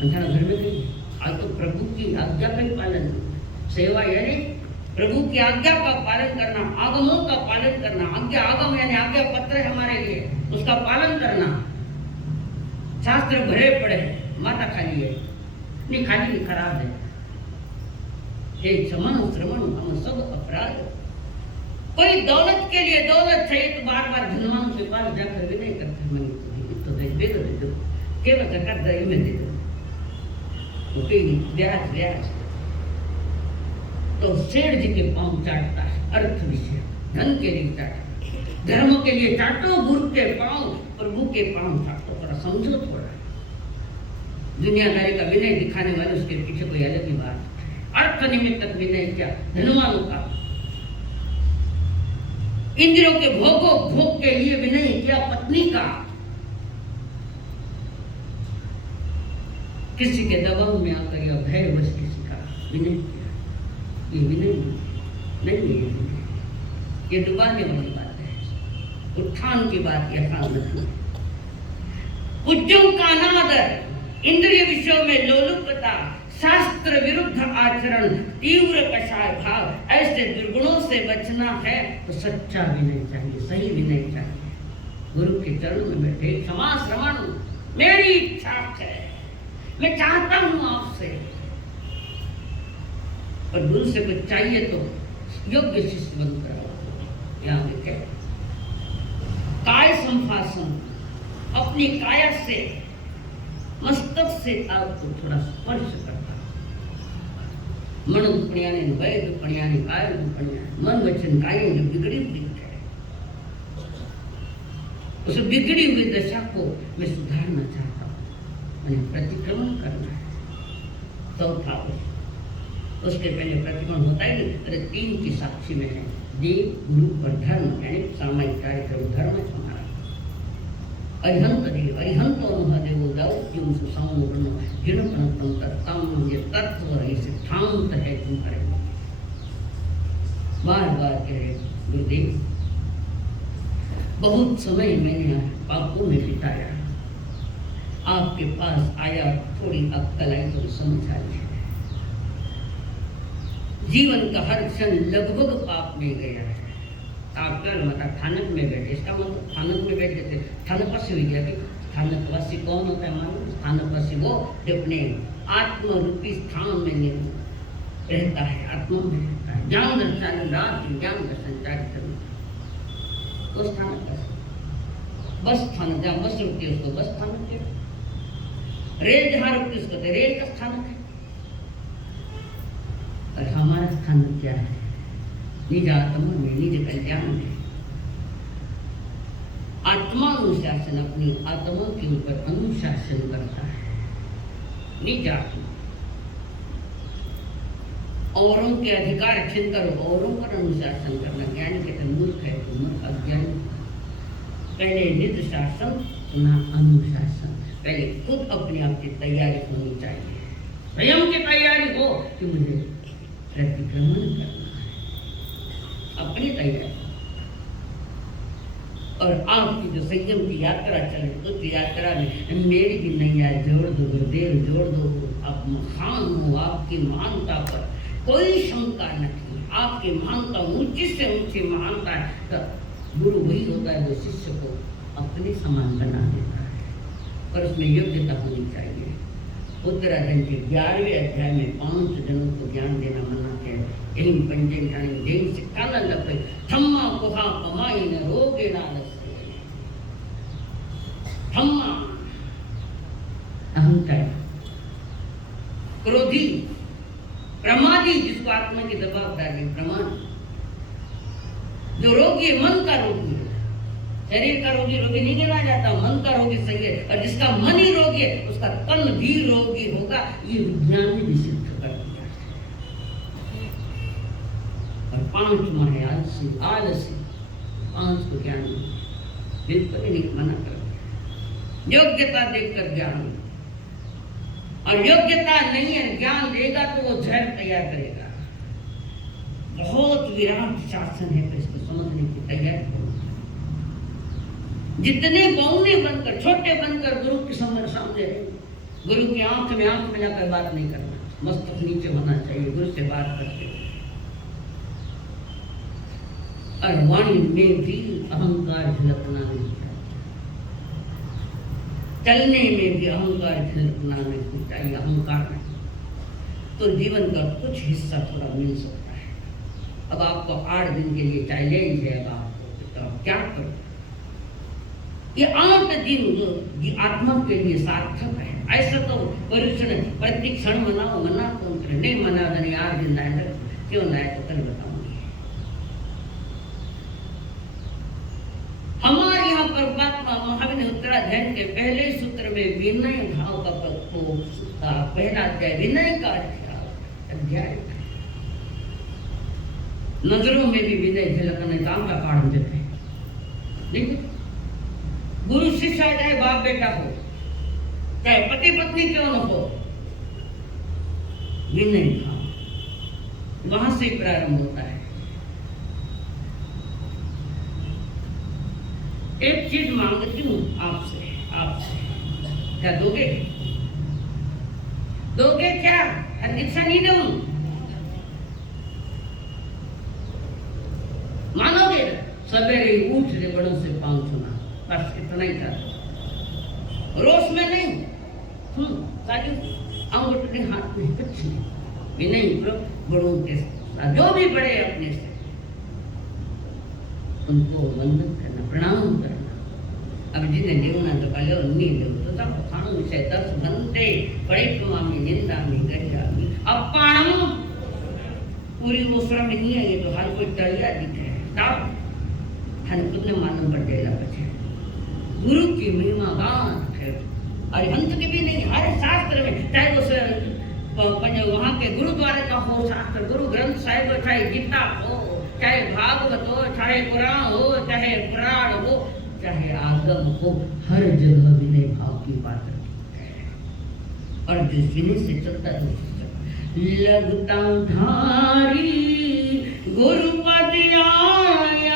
अंधारा घर में नहीं। आज तो प्रभु की आज्ञा का ही पालन, सेवा यानी प्रभु की आज्ञा का पालन करना, आगमों का पालन करना। आज्ञा, आगम यानी आज्ञा पत्र है हमारे लिए, उसका पालन करना। शास्त्र भरे पड़े, माता खाली है नहीं, खाली नहीं, खराब है। हे क्षमण श्रवण हम सब अपराध। कोई दौलत के लिए, दौलत चाहिए तो बार बार धनवान के पास जाकर भी नहीं करते, मैं तो दे दो, केवल सरकार दही में दे दो, ब्याज तो सेठ जी के पांव चाटता है। अर्थ विषय धन के लिए चाटता, धर्म के लिए चाटो, गुरु के पांव, प्रभु के पांव चाटो। थोड़ा समझो, थोड़ा दुनियादारी का विनय दिखाने वाले उसके पीछे कोई अलग ही बात। अर्थ निमित्त विनय क्या? धनवानों का। इंद्रियों के भोग के लिए विनय क्या? पत्नी का। किसी के दबाव में आकर या भय बस किसी का विनय किया, ये विनय नहीं है। ये डुबाने वाली बात है, उत्थान की बात यह नहीं। उद्यम का अनादर, इंद्रिय विषयों में लोलुपता, शास्त्र विरुद्ध आचरण, तीव्र कषाय भाव, ऐसे दुर्गुणों से बचना है तो सच्चा विनय चाहिए, सही विनय चाहिए। गुरु के चरणों में बैठे, क्षमा श्रवण मेरी इच्छा है, मैं चाहता हूं आपसे, पर गुरु से कुछ चाहिए तो योग्य शिष्य बनकर। यहाँ देखे काय संभाषण, अपनी काया से, मस्तक से आपको थोड़ा स्पर्श करता। मन दुपणियाने, वय दुपणियाने, काय दुपणियाने, मन वचन काय जो बिगड़ी हुई है, उस बिगड़ी हुई दशा को मैं सुधारना चाहता हूँ, मैंने प्रतिक्रमण करना है। चौथा उसके पहले प्रतिक्रमण होता है नहीं, अरे 3 की साक्षी में है, देव, गुरु और धर्म, यानी सामाजिक कार्यक्रम धर्म है हमारा। अरिहंत देव, अरिहंतो महादेवो दौत्यम सुसंवर्ण जिनपनतम तत्तम, ये तत्व है, सिद्धांत है तुम्हारे। बार बार कहे गुरुदेव, बहुत समय मैंने पापों में बिताया, आपके पास आया, थोड़ी अक्कल आई तो समझ आई। जीवन का हर क्षण लगभग पाप में गया है। आप क्या मतलब थानक में बैठे, इसका मतलब थानक में बैठ जाते, थानकवासी हो गया। कि थानकवासी कौन होता है मालूम? थानकवासी वो जो अपने आत्म रूपी स्थान में रहता है, आत्मा में रहता है, ज्ञान दर्शन, रात ज्ञान दर्शन करना, उस थानकवासी। बस थानक, जहाँ बस रुकती है उसको बस थानक है, रेल जहाँ रुकती है उसको रेल का स्थानक है। और हमारा स्थानक क्या है? निज आत्मा में, निज कल्याण में। आत्मानुशासन, अपनी आत्मा के ऊपर अनुशासन करता है निज आत्मा। औरों के अधिकार छीन कर औरों पर अनुशासन करना, ज्ञानी कहते मूर्ख है, मूर्ख अज्ञानी। पहले निज शासन, पुनः अनुशासन। पहले खुद अपने आप की तैयारी होनी चाहिए, स्वयं की तैयारी हो कि मुझे प्रतिक्रमण करना है, अपनी तैयारी। और आपकी जो संयम की यात्रा चले उस यात्रा में मेरी भी नैया जोड़ दो गुरुदेव, जोड़ दो। आप महान हो, आपकी महानता पर कोई शंका नहीं। आपकी महानता ऊंची से ऊंची महानता है। तो गुरु वही होता है जो शिष्य को अपने समान बना देता है, पर उसमें योग्यता होनी चाहिए। उत्तराखंड के 11वें अध्याय में 5 जनों को ज्ञान देना मना है। यही पंजे ज्ञानी जैन से काला लपे थम्मा कुहा कमाई न रोगे नालस थम्मा अहंकार, क्रोधी, प्रमादी, जिसको आत्मा की दबावदारी, प्रमाद, जो रोगी है, मन का रोगी है। शरीर का रोगी नहीं गिना जाता, मन का रोगी सही है। और जिसका मन ही रोगी है उसका तन भी रोगी होगा। ये विज्ञान ने भी सिद्ध कर दिया। और 5वां है आलसी। 5 को ज्ञान बिल्कुल नहीं मना कर, योग्यता देखकर ज्ञान, और योग्यता नहीं है ज्ञान देगा तो वो जहर तैयार करेगा। बहुत विराट शासन है, तो इसको समझने की तैयारी करो। जितने बौने बनकर, छोटे बनकर गुरु के सामने रहे, गुरु की आंख में आंख मिलाकर बात नहीं करना, मस्तक नीचे होना चाहिए गुरु से बात करते। और वाणी में भी अहंकार झलकना नहीं चाहिए, चलने में भी अहंकार झलकना नहीं चाहिए। अहंकार नहीं तो जीवन का कुछ हिस्सा थोड़ा मिल सकता है। अब आपको 8 दिन के लिए चैलेंज है, अब आपको तो क्या करो? ये 8 दिन ये आत्मा के लिए सार्थक है। ऐसा तो प्रति क्षण मनाओ, मना तो नहीं मना नहीं 8 दिन लाए, क्यों लाए तो कल बताऊंगी। हमारे यहाँ परमात्मा महावीर ने उत्तराध्याय के पहले सूत्र में विनय भाव का पहला अध्याय विनय का अध्याय, नजरों में भी विनय झलकने काम का कारण देते हैं। देखिए, गुरु शिष्य चाहे बाप बेटा हो, चाहे पति पत्नी क्यों न हो, विनय भाव वहां से प्रारंभ होता है। एक चीज मांगती हूं आपसे, क्या दोगे? दोगे क्या? दीक्षा नहीं दूं, मानोगे? सवेरे उठ से बड़ों से पांव छूना, बस इतना ही था। रोश में नहीं, सारी अंगूठे हाथ में कुछ भी नहीं, बड़ों के जो भी बड़े अपने से उनको वंदन करना, प्रणाम करना। अब जिन्हें देवना तो कलो नहीं देव तो सब खान से 10 घंटे बड़े स्वामी निंदा में कर जाएगी। अब पाणम पूरी वो श्रम नहीं है, ये तो हर कोई टलिया दिखे तब हन खुद ने मालूम पड़ जाएगा। बच्चे गुरु की महिमा गान है, और अंत के भी नहीं, हर शास्त्र में, चाहे वो वहाँ के गुरुद्वारे का हो शास्त्र, गुरु ग्रंथ साहिब हो, चाहे गीता हो, चाहे भागवत हो, चाहे कुरान हो, चाहे पुराण हो, चाहे आगम हो, हर जगह विनय भाव की बात है। और जिस विनय से चलता है लगता धारी गुरु पद आया,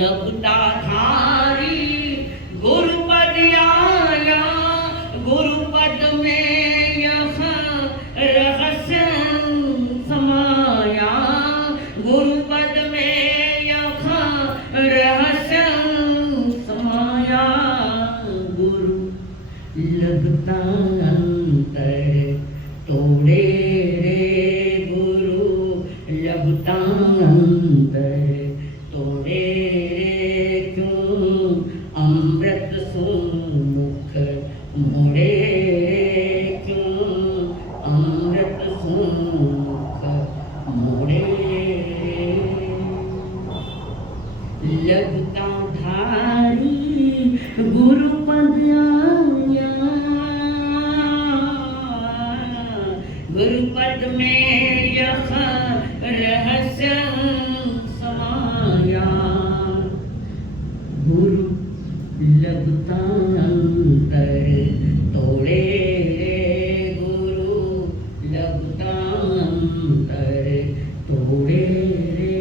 लगता धारी गुरु पद आया, गुरु पद में यह रहस्य समाया, गुरु पद में यह रहस्य समाया, गुरु लगता अंतर तोड़े रे, गुरु लगता अंतर तोड़े रे, क्यों अमृत सुमुख मोड़े रे, क्यों अमृत सुमुख मोड़े रे, लगता धारी गुरु पद आया, गुरु पद में यह रहस्य समाया, गुरु लगता अंतर तोड़े रे, गुरु लगता अंतर तोड़े रे,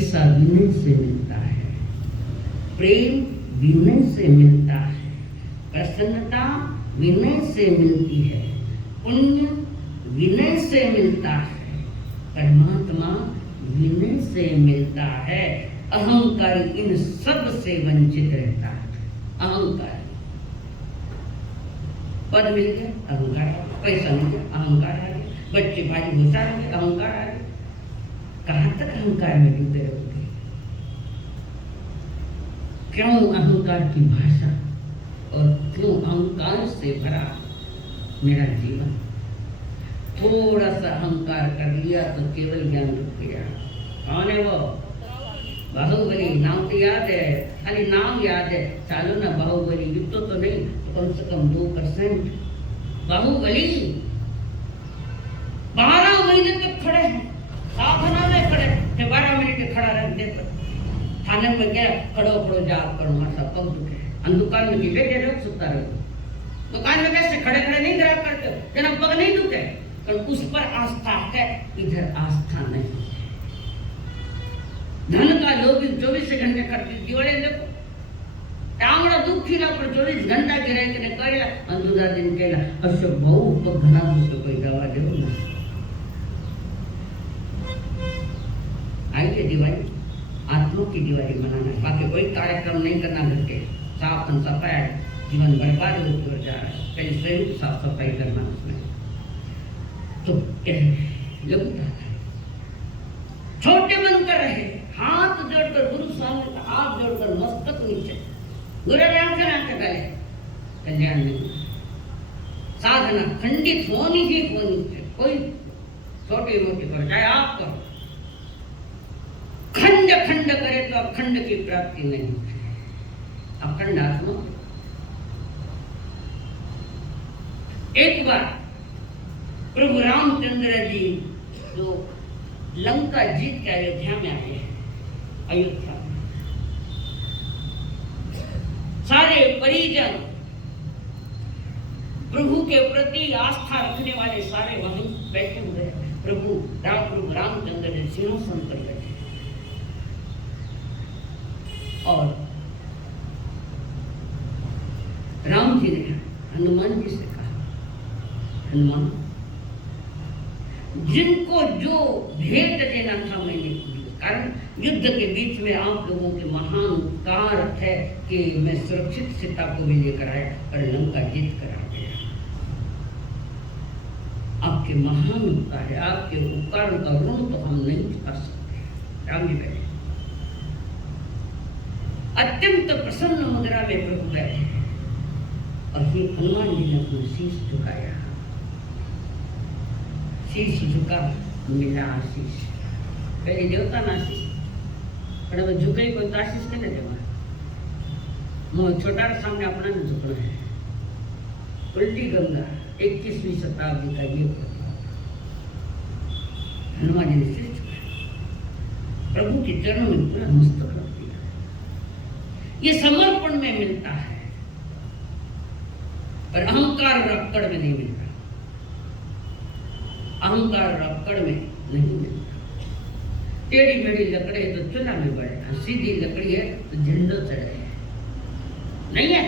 पैसा विनय से मिलता है, प्रेम विनय से मिलता है, प्रसन्नता विनय से मिलती है, पुण्य विनय से मिलता है, परमात्मा विनय से मिलता है। अहंकारी इन सब से वंचित रहता है। अहंकार, पद मिल गया अहंकार, पैसा मिल गया अहंकार आ गया, बच्चे भाई भूसा आ गया अहंकार आ गया। कहाँ तक अहंकार में डूबे रहोगे? क्यों अहंकार की भाषा और क्यों अहंकार से भरा मेरा जीवन? थोड़ा सा अहंकार कर लिया तो केवल ज्ञान रुक गया। कौन है वो? बाहुबली। नाम तो याद है, खाली नाम याद है। चालो ना बाहुबली, युद्ध तो नहीं तो कम से कम 2%। बाहुबली 12 महीने तक खड़े हैं, साधना में खड़े थे। 12 मिनट खड़ा रहते तो थाने में गया, खड़ो जाग करो मासा पग दुखे। दुकान में जीवे दे रहे सुता रहे। दुकान में कैसे खड़े नहीं ग्राहक करते हो, जना पग नहीं दुखे, पर उस पर आस्था है, इधर आस्था नहीं। धन का लोभी 24 घंटे करती दिवाળી देखो टांगड़ा दुखीला पर 24 घंटा गिराई के करेला अंदुदा दिन केला अशोक बहु तो घना तो कोई दवा देव ना। आइए दिवाली, आत्मा की दिवाली मनाना, बाकी कोई कार्यक्रम नहीं करना। घर के साफ सफाई, जीवन बर्बाद होकर जा रहा है। पहले स्वयं साफ सफाई करना उसमें तो लगता है। छोटे बनकर रहे, हाथ जोड़कर गुरु सामने का हाथ जोड़कर मस्तक नीचे, गुरु आंखें डाले, कल्याण नहीं। साधना खंडित होनी ही होनी है। कोई छोटी मोटी कर चाहे आप करो, खंड खंड करे तो अखंड की प्राप्ति नहीं। अखंड आत्मा। एक बार प्रभु रामचंद्र जी जो लंका जीत के अयोध्या में आए हैं, अयोध्या में सारे परिजन, प्रभु के प्रति आस्था रखने वाले सारे वहीं बैठे हुए हैं। प्रभु रामचंद्र जी सिंहासन पर बैठे और राम जी ने हनुमान जी से कहा, हनुमान जिनको जो भेंट देना था मैंने दिया, कारण युद्ध के बीच में आप लोगों के महान उपकार है कि मैं सुरक्षित सीता को भी लेकर आया और लंका जीत कर आ गया। आपके महान उपकार है, आपके उपकार का ऋण तो हम नहीं चुका सकते। राम जी बैठे, अत्यंत प्रसन्न मुद्रा में प्रभु बैठे और ये हनुमान जी ने अपना शीश झुकाया। शीश झुका, मिला आशीष। पहले देवता ना आशीष, पर अब झुके कोई तो आशीष के नहीं देवा। मोह छोटा सामने अपना नहीं झुकना है। उल्टी गंगा 21वीं शताब्दी का ये हनुमान जी ने शीश झुकाया, प्रभु के चरणों में पूरा मस्तक रख दिया। ये समर्पण में मिलता है, पर अहंकार और अक्कड़ में नहीं मिलता। अहंकार और अक्कड़ में नहीं मिलता। टेढ़ी मेढ़ी लकड़ी है तो चूल्हा में बढ़ेगा, सीधी लकड़ी है तो झंडो चढ़ेगा। नहीं है,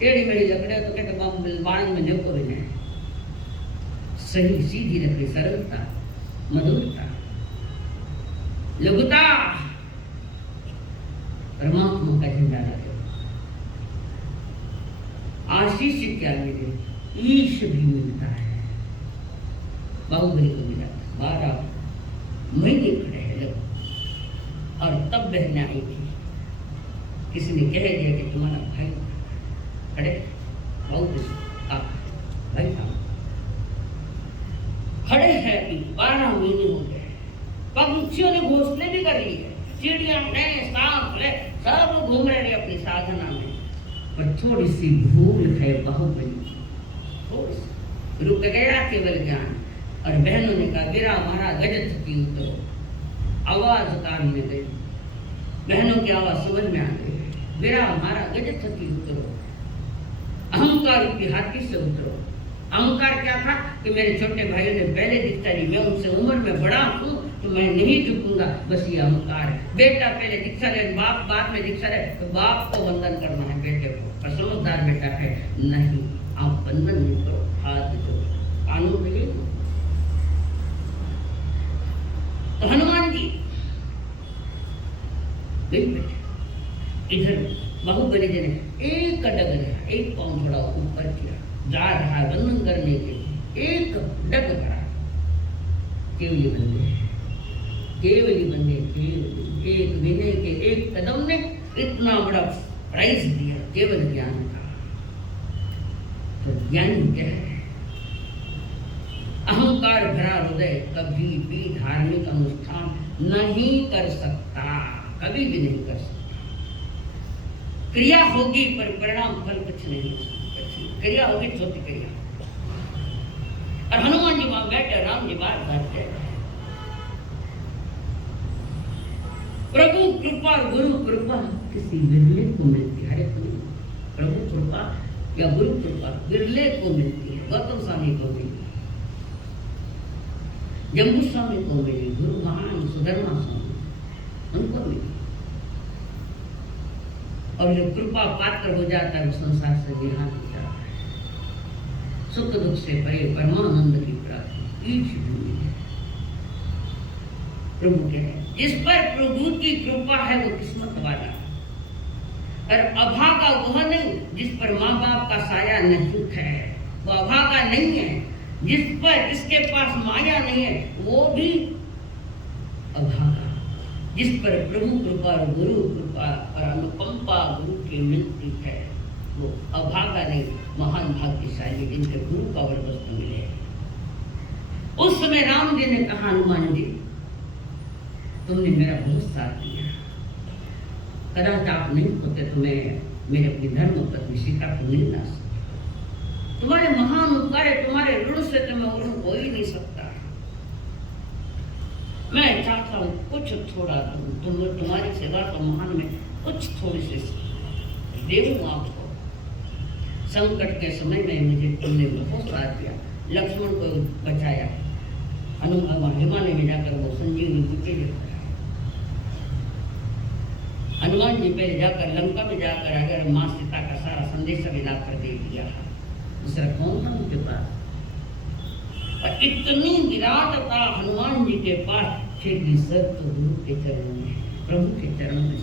टेढ़ी मेढ़ी लकड़ी है तो कहते बाण में झोंको भी नहीं। सही सीधी लकड़ी, सरलता, मधुरता, लघुता, परमात्मा का झंडा लगे। आशीष क्या मिले? ईश भी मिलता है। बाहुबली को मिला 12 महीने खड़े हैं लोग और तब बहने आई थी। किसी ने कह दिया कि तुम्हारा भाई खड़े, बाहुबली भाई साहब खड़े हैं अभी 12 महीने हो गए। पंछियों ने घोंसले भी कर लिए, चिड़िया सांप सब घूम रहे अपनी साधना में, पर थोड़ी सी भूल है बाहुबली, थोड़ी सी रुक गया केवल ज्ञान। और बहनों ने कहा गिरा मारा गजत की उतरो, आवाज कान में गई, बहनों की आवाज समझ में आ गई, गिरा मारा गजत की उतरो, अहंकार की हाथी से उतरो। अहंकार क्या था कि मेरे छोटे भाइयों ने पहले दिखता नहीं, मैं उनसे उम्र में बड़ा हूँ तो मैं नहीं झुकूंगा, बस ये अहंकार है। बेटा पहले दीक्षा ले, बाप बाद में दीक्षा ले, तो बाप को वंदन करना है बेटे को, और समझदार बेटा है नहीं, आप वंदन नहीं करो, हाथ जोड़ो, कानून लगे। तो हनुमान जी इधर बाहुबली जी ने एक डग, एक पांव थोड़ा ऊपर किया, जा रहा है वंदन करने के लिए, एक डग करा, केवली बंदे, केवली बंदे, एक विनय के एक कदम ने इतना बड़ा प्राइज दिया केवल ज्ञान का। तो ज्ञान क्या है? अहंकार भरा हृदय कभी भी धार्मिक अनुष्ठान नहीं कर सकता, कभी भी नहीं कर सकता। क्रिया होगी पर परिणाम फल कुछ नहीं, क्रिया होगी छोटी क्रिया। और हनुमान जी वहां बैठे, राम जी बात करते, प्रभु कृपा गुरु कृपा किसी विरले को मिलती है, प्रभु कृपा या गुरु कृपा विरले को मिलती है। गौतम स्वामी को मिली, जम्बू स्वामी को मिली, गुरु महान सुधर्मा स्वामी उनको मिली। और जो कृपा पात्र हो जाता है वो संसार से निहाल हो जाता है, सुख दुख से परे परमानंद की प्राप्ति ईश भूमि है। प्रभु कह रहे हैं जिस पर प्रभु की कृपा है वो किस्मत वाला, और अभागा वह नहीं जिस पर माँ बाप का साया नहीं है, वो अभागा नहीं है। जिस पर जिसके पास माया नहीं है वो भी अभागा। जिस पर प्रभु कृपा और गुरु कृपा और अनुकंपा गुरु की मिलती है वो अभागा नहीं, महान भाग्यशाली जिनके गुरु का वरदस्त मिले। उस समय राम जी ने कहा, हनुमान जी तुमने मेरा बहुत साथ दिया, कदाच आप नहीं होते तो मैं मेरे अपनी धर्म पत्नी सीता को नहीं ला सकता। तुम्हारे महान उपकार है, तुम्हारे ऋण से तो मैं ऋण हो ही नहीं सकता। मैं चाहता हूँ कुछ थोड़ा तुम्हारी सेवा तो महान में कुछ थोड़ी सी देवूँ आपको। संकट के समय में मुझे तुमने बहुत साथ दिया, लक्ष्मण को बचाया, हिमालय में जाकर वो संजीवनी बूटी लेकर, हनुमान जी पहले जाकर लंका में जाकर अगर माँ सीता का सारा संदेश मिला कर दे दिया, दूसरा कौन था उनके पास? और इतनी विराटता हनुमान जी के पास, फिर भी सब तो गुरु के चरणों में, प्रभु के चरणों में।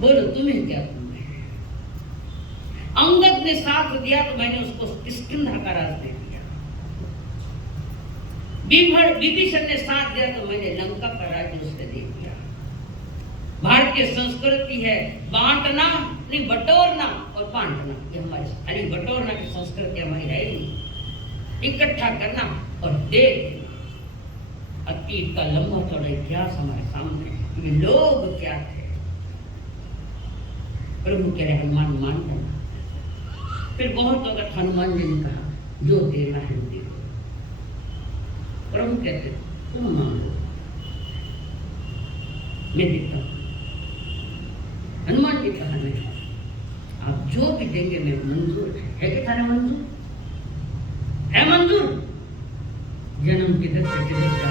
बोलो तुम्हें क्या तुमने? अंगद ने साथ दिया तो मैंने उसको किष्किंधा का राज दे दिया, विभीषण ने साथ दिया तो मैंने लंका का राज्य उससे दे दिया। भारतीय संस्कृति है बांटना नहीं, बटोरना और बांटना, ये हमारी खाली बटोरना की संस्कृति हमारी है नहीं, इकट्ठा करना और दे देना। अतीत का लंबा चौड़ा इतिहास हमारे सामने है, ये लोग क्या थे। प्रभु कह रहे हनुमान मान लेना। फिर बहुत वक्त हनुमान जी ने कहा जो देना है दे दो। प्रभु कहते तुम मांगो मैं देता हूं। हनुमान जी कहा नहीं, आप जो भी देंगे मैं मंजूर है कि थाने मंजूर है, मंजूर। जन्म किधर से किधर जा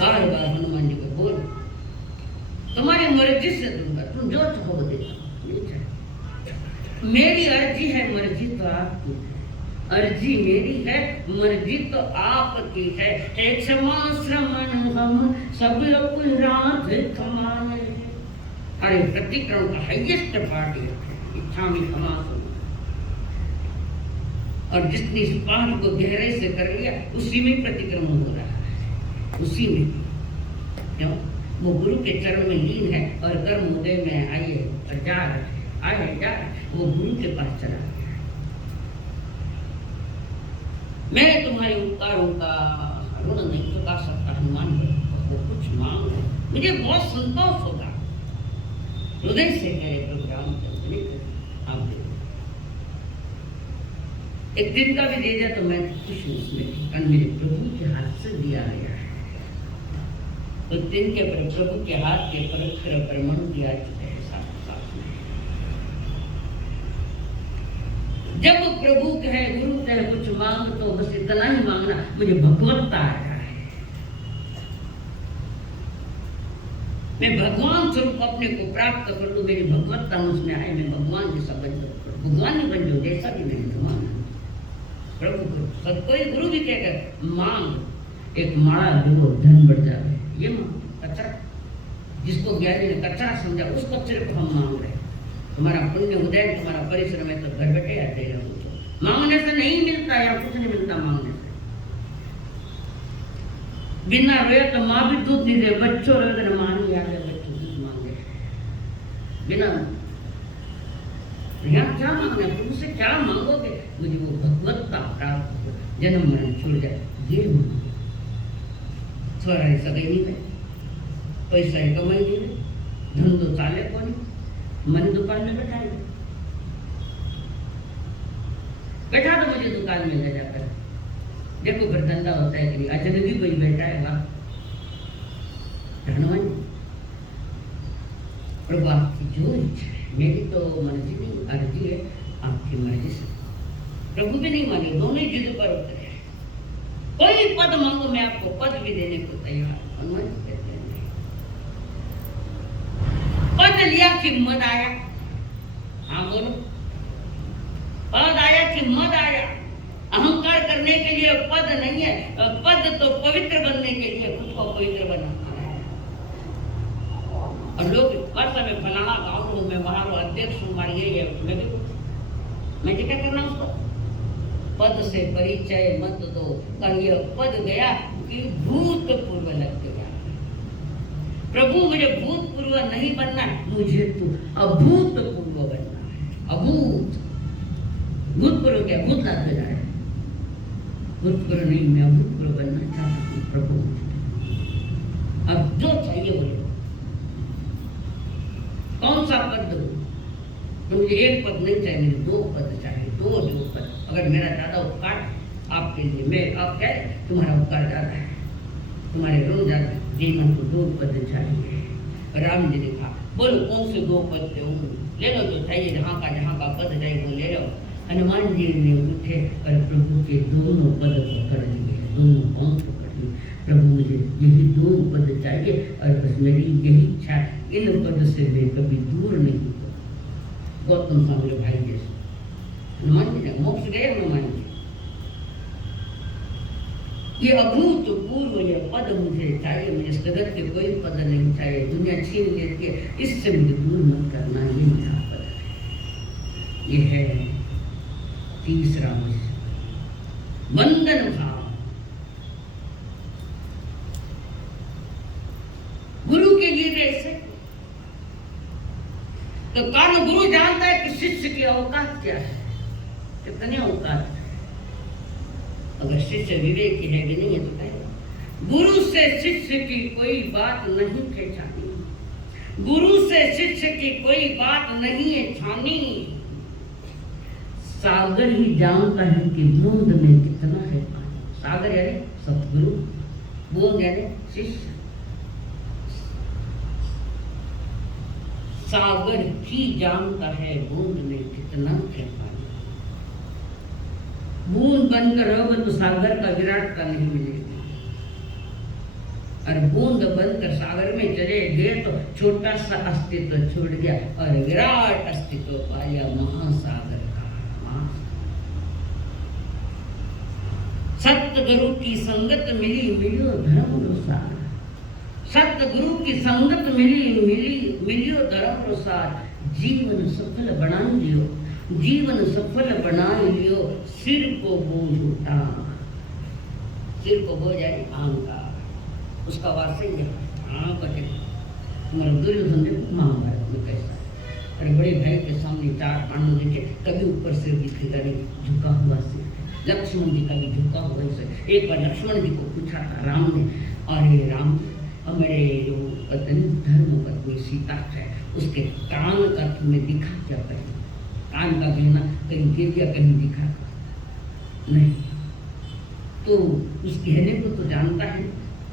बार बार हनुमान जी को बोल, तुम्हारी मर्जी से दूंगा, तुम जो चाहो देना। मेरी अर्जी है, मर्जी तो आपकी है, अर्जी मेरी है, मर्जी तो आपकी है। एक क्षमा श्रमण हम सब रात क्षमाने। अरे प्रतिक्रम का हाईएस्ट पार्ट है, इच्छा में क्षमा सुनो। और जिसने इस पाठ को गहराई से कर लिया उसी में प्रतिक्रमण हो रहा है, उसी में। क्यों? वो गुरु के चरण में लीन है और कर्म उदय में आइए और जा रहे, आए जा वो गुरु के पास चला गया। मैं तुम्हारे उपकारों का ऋण नहीं चुका सकता हनुमान जी, वो कुछ मांग लो, मुझे बहुत संतोष होगा। हृदय से मेरे प्रोग्राम आप दे एक दिन का भी दे दिया तो मैं खुश हूँ उसमें, कारण मेरे प्रभु के हाथ से दिया गया है। तो दिन के प्रभु के हाथ के परमण दिया चुके हैं साथ साथ में। जब प्रभु कहे, गुरु कहे कुछ मांग तो बस इतना ही मांगना, मुझे भगवत्ता आ जाए, मैं भगवान स्वरूप अपने को प्राप्त कर लूं, मेरी भगवत्ता मुझमें आए, मैं भगवान जैसा बन जाऊं, भगवान ही बन जाऊं, जैसा भी नहीं भगवान प्रभु। सब कोई गुरु भी कहकर मांग एक माड़ा दो धन बढ़ जाए, ये मांग कचरा, जिसको ज्ञानी ने कचरा समझा उस कचरे को हम मांग रहे। तुम्हारा पुण्य उदय, तुम्हारा परिश्रम है तो घर बैठे आ जाएगा। मांगने से नहीं मिलता, या कुछ नहीं मिलता मांगने से। बिना रोए तो माँ भी दूध नहीं दे, बच्चों रोए तो माँ नहीं आ गया, बच्चों दूध मांगे बिना। यहाँ क्या मांगना, तुमसे क्या मांगोगे? मुझे वो भगवत्ता प्राप्त हो, जन्म मरण छूट जाए, ये मांगो। छोरा ही सगाई नहीं है, पैसा ही कमाई नहीं है, धंधो चाले को नहीं, मन दुकान में बैठा तो मुझे दुकान में ले जाकर देखो, फिर धंधा होता है कि नहीं, अजनबी कोई बैठा है वहां। धनवान प्रभु आपकी जो इच्छा है, मेरी तो मर्जी नहीं, अर्जी है आपकी मर्जी से। प्रभु भी नहीं माने, दोनों ही जिद पर उतरे। कोई पद मांगो, मैं आपको पद भी देने को तैयार। हनुमान कहते हैं पद लिया कि मद आया। हाँ बोलो, पद आया कि मद आया। अहंकार करने के लिए पद नहीं है, पद तो पवित्र बनने के लिए खुद को पवित्र बनाना है। और लोग वर्ष में फलाना गाँव हूँ, मैं वहां अध्यक्ष हूँ, मारिए मैं क्या करना उसको? पद से परिचय मत दो, और ये पद गया कि भूतपूर्व लग गया। प्रभु मुझे भूतपूर्व नहीं बनना है, मुझे तो अभूतपूर्व बनना है। अभूत, भूतपूर्व क्या? भूत लाद में जाए, भूतपूर्व नहीं, मैं अभूतपूर्व बनना चाहता हूँ प्रभु। अब जो चाहिए बोलो, कौन सा पद दो? मुझे एक पद नहीं चाहिए, मुझे दो पद चाहिए, दो पद। अगर मेरा ज्यादा उपकार आपके लिए, मैं आप कह रहे तुम्हारा उपकार ज्यादा है, तुम्हारे रोज ज्यादा है, जीवन को दो पद चाहिए। राम जी ने कहा, बोलो कौन से दो पद दे? ले लो जो चाहिए, जहाँ का पद चाहिए वो ले लो। हनुमान जी ने उठे और प्रभु के दोनों पद पकड़ लिए, दोनों पंख पकड़ लिए। प्रभु मुझे यही दो पद चाहिए, और बस मेरी यही इच्छा, इन पद से मैं कभी दूर नहीं हूँ। गौतम सामने भाई जैसे हनुमान जी ने मोक्ष गए। हनुमान जी, ये अभूतपूर्व ये पद मुझे चाहिए, मुझे इस जगत के कोई पद नहीं चाहिए, दुनिया छीन लेती है, इससे मुझे दूर मत करना, ये मेरा पद है। ये है तीसरा वंदन भाव। गुरु के लिए कैसे? तो कारण गुरु जानता है कि शिष्य की औकात क्या है, कितनी औकात है। अगर शिष्य विवेकी है भी नहीं है तो कहेगा गुरु से शिष्य की कोई बात नहीं है छानी, गुरु से शिष्य की कोई बात नहीं है छानी। सागर ही जानता है कि बूंद में कितना है पानी। सागर यानी सतगुरु, बूंद यानी शिष्य। सागर ही जानता है बूंद में कितना है पानी। बूंद बनकर रहोगे तो सागर का विराट का नहीं मिलेगा, और बूंद बनकर सागर में चले गए तो छोटा सा अस्तित्व छोड़ गया और विराट अस्तित्व पाया महासागर का। सतगुरु की संगत मिली मिलियो धर्म अनुसार, सतगुरु की संगत मिलियो धर्म अनुसार। जीवन सफल बना लियो, जीवन सफल बना लियो, सिर को बोझ उठा। सिर को बोझ है अहंकार, उसका वास ही है। हाँ बचे तुम्हारा दुर्योधन देखो महाभारत में कैसा है। अरे बड़े भाई के सामने चार पांडव देखे, कभी ऊपर सिर दिखेगा नहीं, झुका हुआ सिर। लक्ष्मण जी का भी झुका हुआ सिर। एक बार लक्ष्मण जी को पूछा था राम ने, अरे राम, मेरे जो पत्नी धर्म पत्नी सीता है, उसके कान का तुम्हें दिखा क्या? कहीं कान का गहना कहीं गिर गया, कहीं दिखा नहीं, तो उस गहने को तो जानता है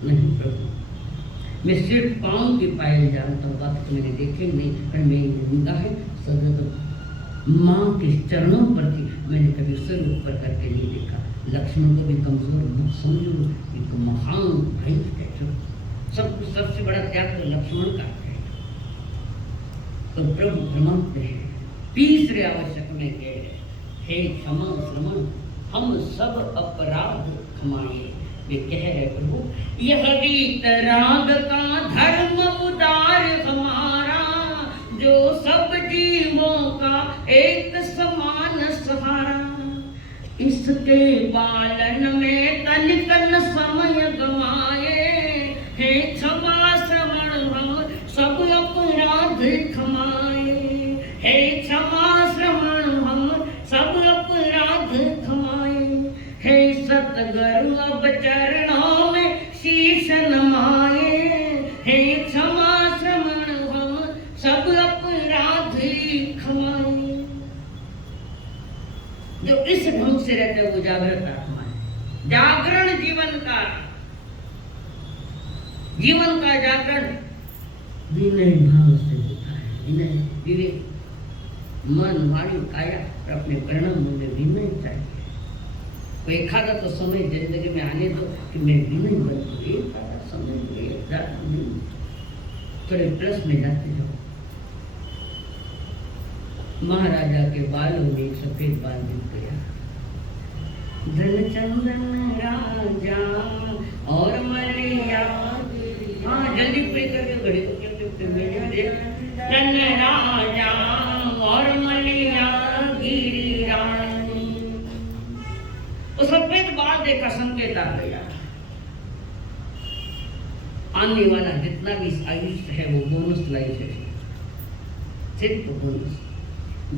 नहीं प्रभु। मैं सिर्फ पाँव के पायल जानता हूँ, बाकी तो मैंने देखे नहीं, पर मैं निगाह सदत माँ के चरणों पर थी। मैंने कभी सिर ऊपर करके नहीं देखा। लक्ष्मण को भी कमजोर मत समझो, ये तो महान भाई है। जो सबसे बड़ा त्याग तो लक्ष्मण का है। तो प्रभु ब्रह्मांड है। तीसरे आवश्यक में कह रहे, हे क्षमा श्रमण हम सब अपराध क्षमाए। वे कह रहे प्रभु यह वीत राग का धर्म उदार हमारा, जो सब जीवों का एक समान सहारा। इसके पालन में तनिकन समय गवाए, हे क्षमा श्रवण हम सब अपराध क्षमाए। हे क्षमा श्रवण हम सब अपराध क्षमाए। हे सतगुरु अब चरणों में शीश नमाए। हे क्षमा श्रवण हम सब अपराध क्षमाए। जो इस ढंग से रहते हैं वो जागृत आत्मा है। जागरण जीवन का जागरण विनय भाव से होता है। विनय विवेक मन वाणी काया और अपने परिणाम में विनय चाहिए। कोई एखादा तो समय जिंदगी में आने दो कि मैं विनय बनूं। एक समय थोड़े प्लस में जाते जाओ। महाराजा के बालों में एक सफेद बाल दिख गया। धन चंदन राजा और मलिया, हाँ जल्दी पूरी करके घड़ी धन राजा और मलिया गिरी रानी। वो सफेद बाल देखा संकेत आ गया। आने वाला जितना भी आयुष्य है वो बोनस लाइफ है, सिर्फ बोनस।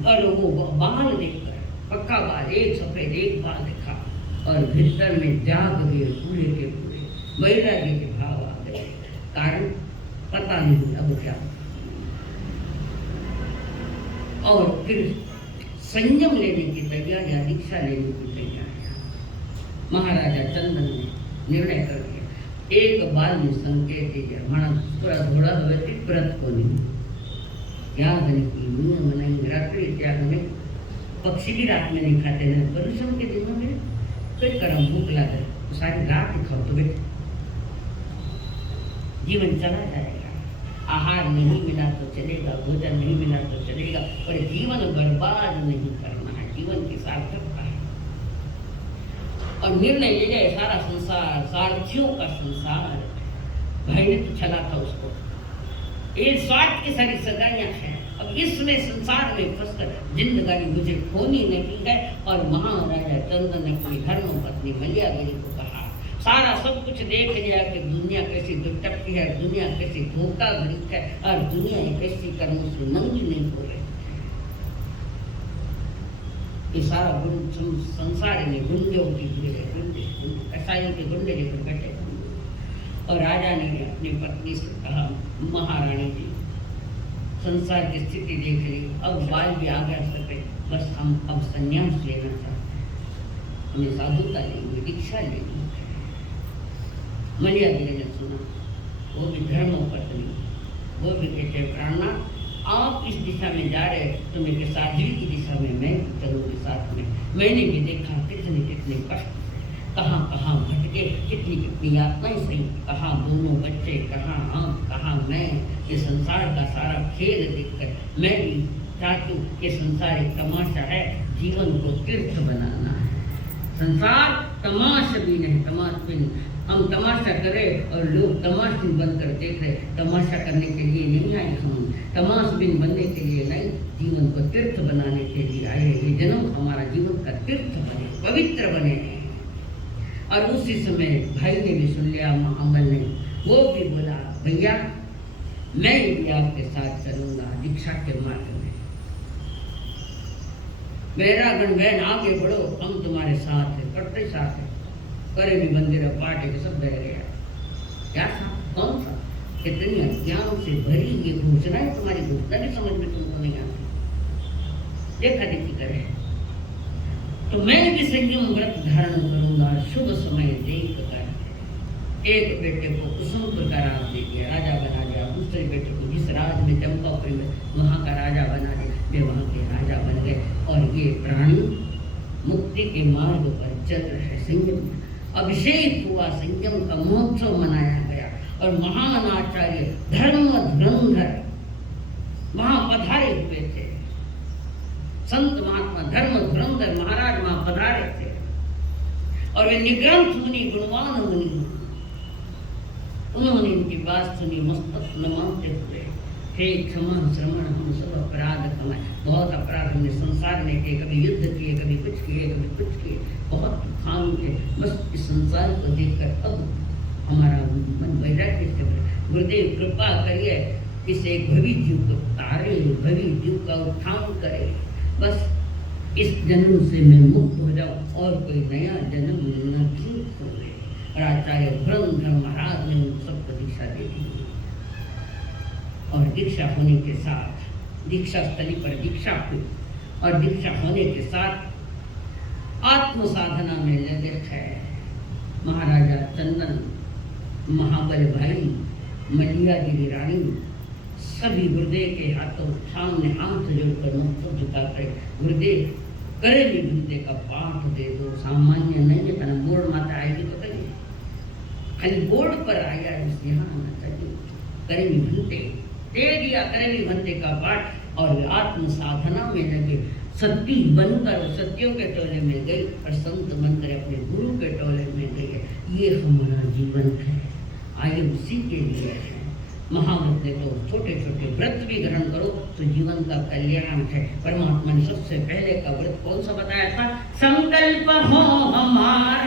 और वो बाल देखकर पक्का बाल, एक सफेद एक बाल देखा और भीतर में जाग गए पूरे के पूरे वैराग्य के भाव आ गए। कारण पता नहीं अब क्या। और फिर संयम लेने की तैयारियां, दीक्षा लेने की तैयारियां। महाराजा चंदन ने निर्णय कर दिया, एक बाल में संकेत दिया माना पूरा थोड़ा हवे व्रत को नहीं याद नहीं नियम नहीं। रात्रि त्याग में पक्षी भी रात में नहीं खाते ना, पर्यूषण के दिनों में कोई करम भूख लगा तो सारी रात ही खाओ तो बेटे जीवन चला जाएगा। आहार नहीं मिला तो चलेगा, भोजन नहीं मिला तो चलेगा, पर जीवन बर्बाद नहीं करना है। जीवन की सार्थकता है। और निर्णय ले जाए सारा संसार, सारथियों का संसार। भाई ने तो चला था उसको, ये स्वार्थ की सारी सगाइयां हैं। अब इसमें संसार में फंसकर जिंदगानी मुझे खोनी नहीं है। और महाराजा चंदन ने अपनी धर्म पत्नी मलियागिरी को कहा, सारा सब कुछ देख लिया कि दुनिया कैसी दुर्टप्पी है, दुनिया कैसी धोखाधड़ी है, और दुनिया कैसी कर्मों से नंगी नहीं हो रही। ये सारा संसार में गुंडों की गुंडे कसाईयों के गुंडे लेकर बैठे। और राजा ने अपनी पत्नी से कहा, महारानी जी संसार की स्थिति देख ली, अब बाल भी आ गया सके, बस हम अब संन्यास लेना चाहते हैं, हमें साधुता लेंगे, दीक्षा लेंगे। मलियागिरी ने सुना, वो भी धर्म पत्नी, वो भी कहते प्राणनाथ आप इस दिशा में जा रहे तो मेरे साध्वी की दिशा में मैं चलूँगी साथ में। मैंने भी देखा कितने कितने कष्ट, कहाँ कहाँ भटके, कितनी कितनी यातनाएं सही, कहाँ दोनों बच्चे, कहाँ हम, कहाँ मैं। ये संसार का सारा खेल देखकर मैं भी चाहती हूँ कि संसार एक तमाशा है, जीवन को तीर्थ बनाना है। संसार तमाशा भी नहीं, तमाशबिन। हम तमाशा करें और लोग तमाशबिन बनकर देख रहे। तमाशा करने के लिए नहीं आए हम, तमाशबिन बनने के लिए नहीं, जीवन को तीर्थ बनाने के लिए आए। ये जन्म हमारा जीवन का तीर्थ बने, पवित्र बने। और उसी समय भाई ने भी सुन लिया, महामल ने, वो भी बोला भैया मैं भी आपके साथ चलूंगा दीक्षा के मार्ग में। मेरा गण बहन आगे बढ़ो, हम तुम्हारे साथ है, करते साथ है। करे भी मंदिर पाटे के सब बह गया। क्या था, कौन सा, कितनी अज्ञान से भरी ये घोषणा है। तुम्हारी घोषणा भी समझ में तुमको नहीं आती। देखा देखी करे तो मैं भी संयम व्रत धारण करूंगा, शुभ समय देख कर एक बेटे को कुसुमपुर का राज दे दिया, राजा बना दिया। दूसरे बेटे को जिस राज में चंपापुरी में वहाँ का राजा बना दिया, वे वहाँ के राजा बन गए। और ये प्राणी मुक्ति के मार्ग पर चल रहे। संयम अभिषेक हुआ, संयम का महोत्सव मनाया गया और महान आचार्य धर्म धुरंधर वहाँ पधारे हुए थे। संत महात्मा धर्म धुरंधर महाराज वहाँ पधारे थे और वे निग्रंथ मुनि, गुणवान मुनि, उन्होंने इनकी बात सुनी, मस्तक नमाते हुए, हे क्षमा श्रमण, हम सब अपराध कमाए, बहुत अपराध हमने संसार में किए, कभी युद्ध किए, कभी कुछ किए, कभी कुछ किए, बहुत दुखान थे। बस इस संसार को देखकर अब हमारा मन वैराग्य से भरे। गुरुदेव कृपा करिए, इस एक भवी जीव को तारे, भवी जीव का उत्थान करे। बस इस जन्म से मैं मुक्त हो जाऊं और कोई नया जन्म न चूक हो। और आचार्य धुरंधर महाराज ने उन सबको दीक्षा दे दी। और दीक्षा होने के साथ दीक्षा स्थली पर दीक्षा हुई और दीक्षा होने के साथ आत्म साधना में लगे है। महाराजा चंदन, महाबल भाई, मलियागिरी रानी सभी गुरुदेव के हाथों सामने हाथ जोड़कर मुख झुकाकर, गुरुदेव करेली भिंते का पाठ दे दो। सामान्य नहीं है, कहना बोर्ड माता आएगी तो करिए, खाली बोर्ड पर आया यहाँ आना चाहिए। करेली भिंते दे दिया, करेली भिंते का पाठ और आत्म साधना में लगे। सती बनकर सत्यों के टोले में गई और संत बनकर अपने गुरु के टोले में गई। ये हमारा जीवन है, आइए उसी के लिए है। महाव्रत देखो, छोटे छोटे व्रत भी ग्रहण करो तो जीवन का कल्याण है। परमात्मा ने सबसे पहले का व्रत कौन सा बताया था? संकल्प हो हमारा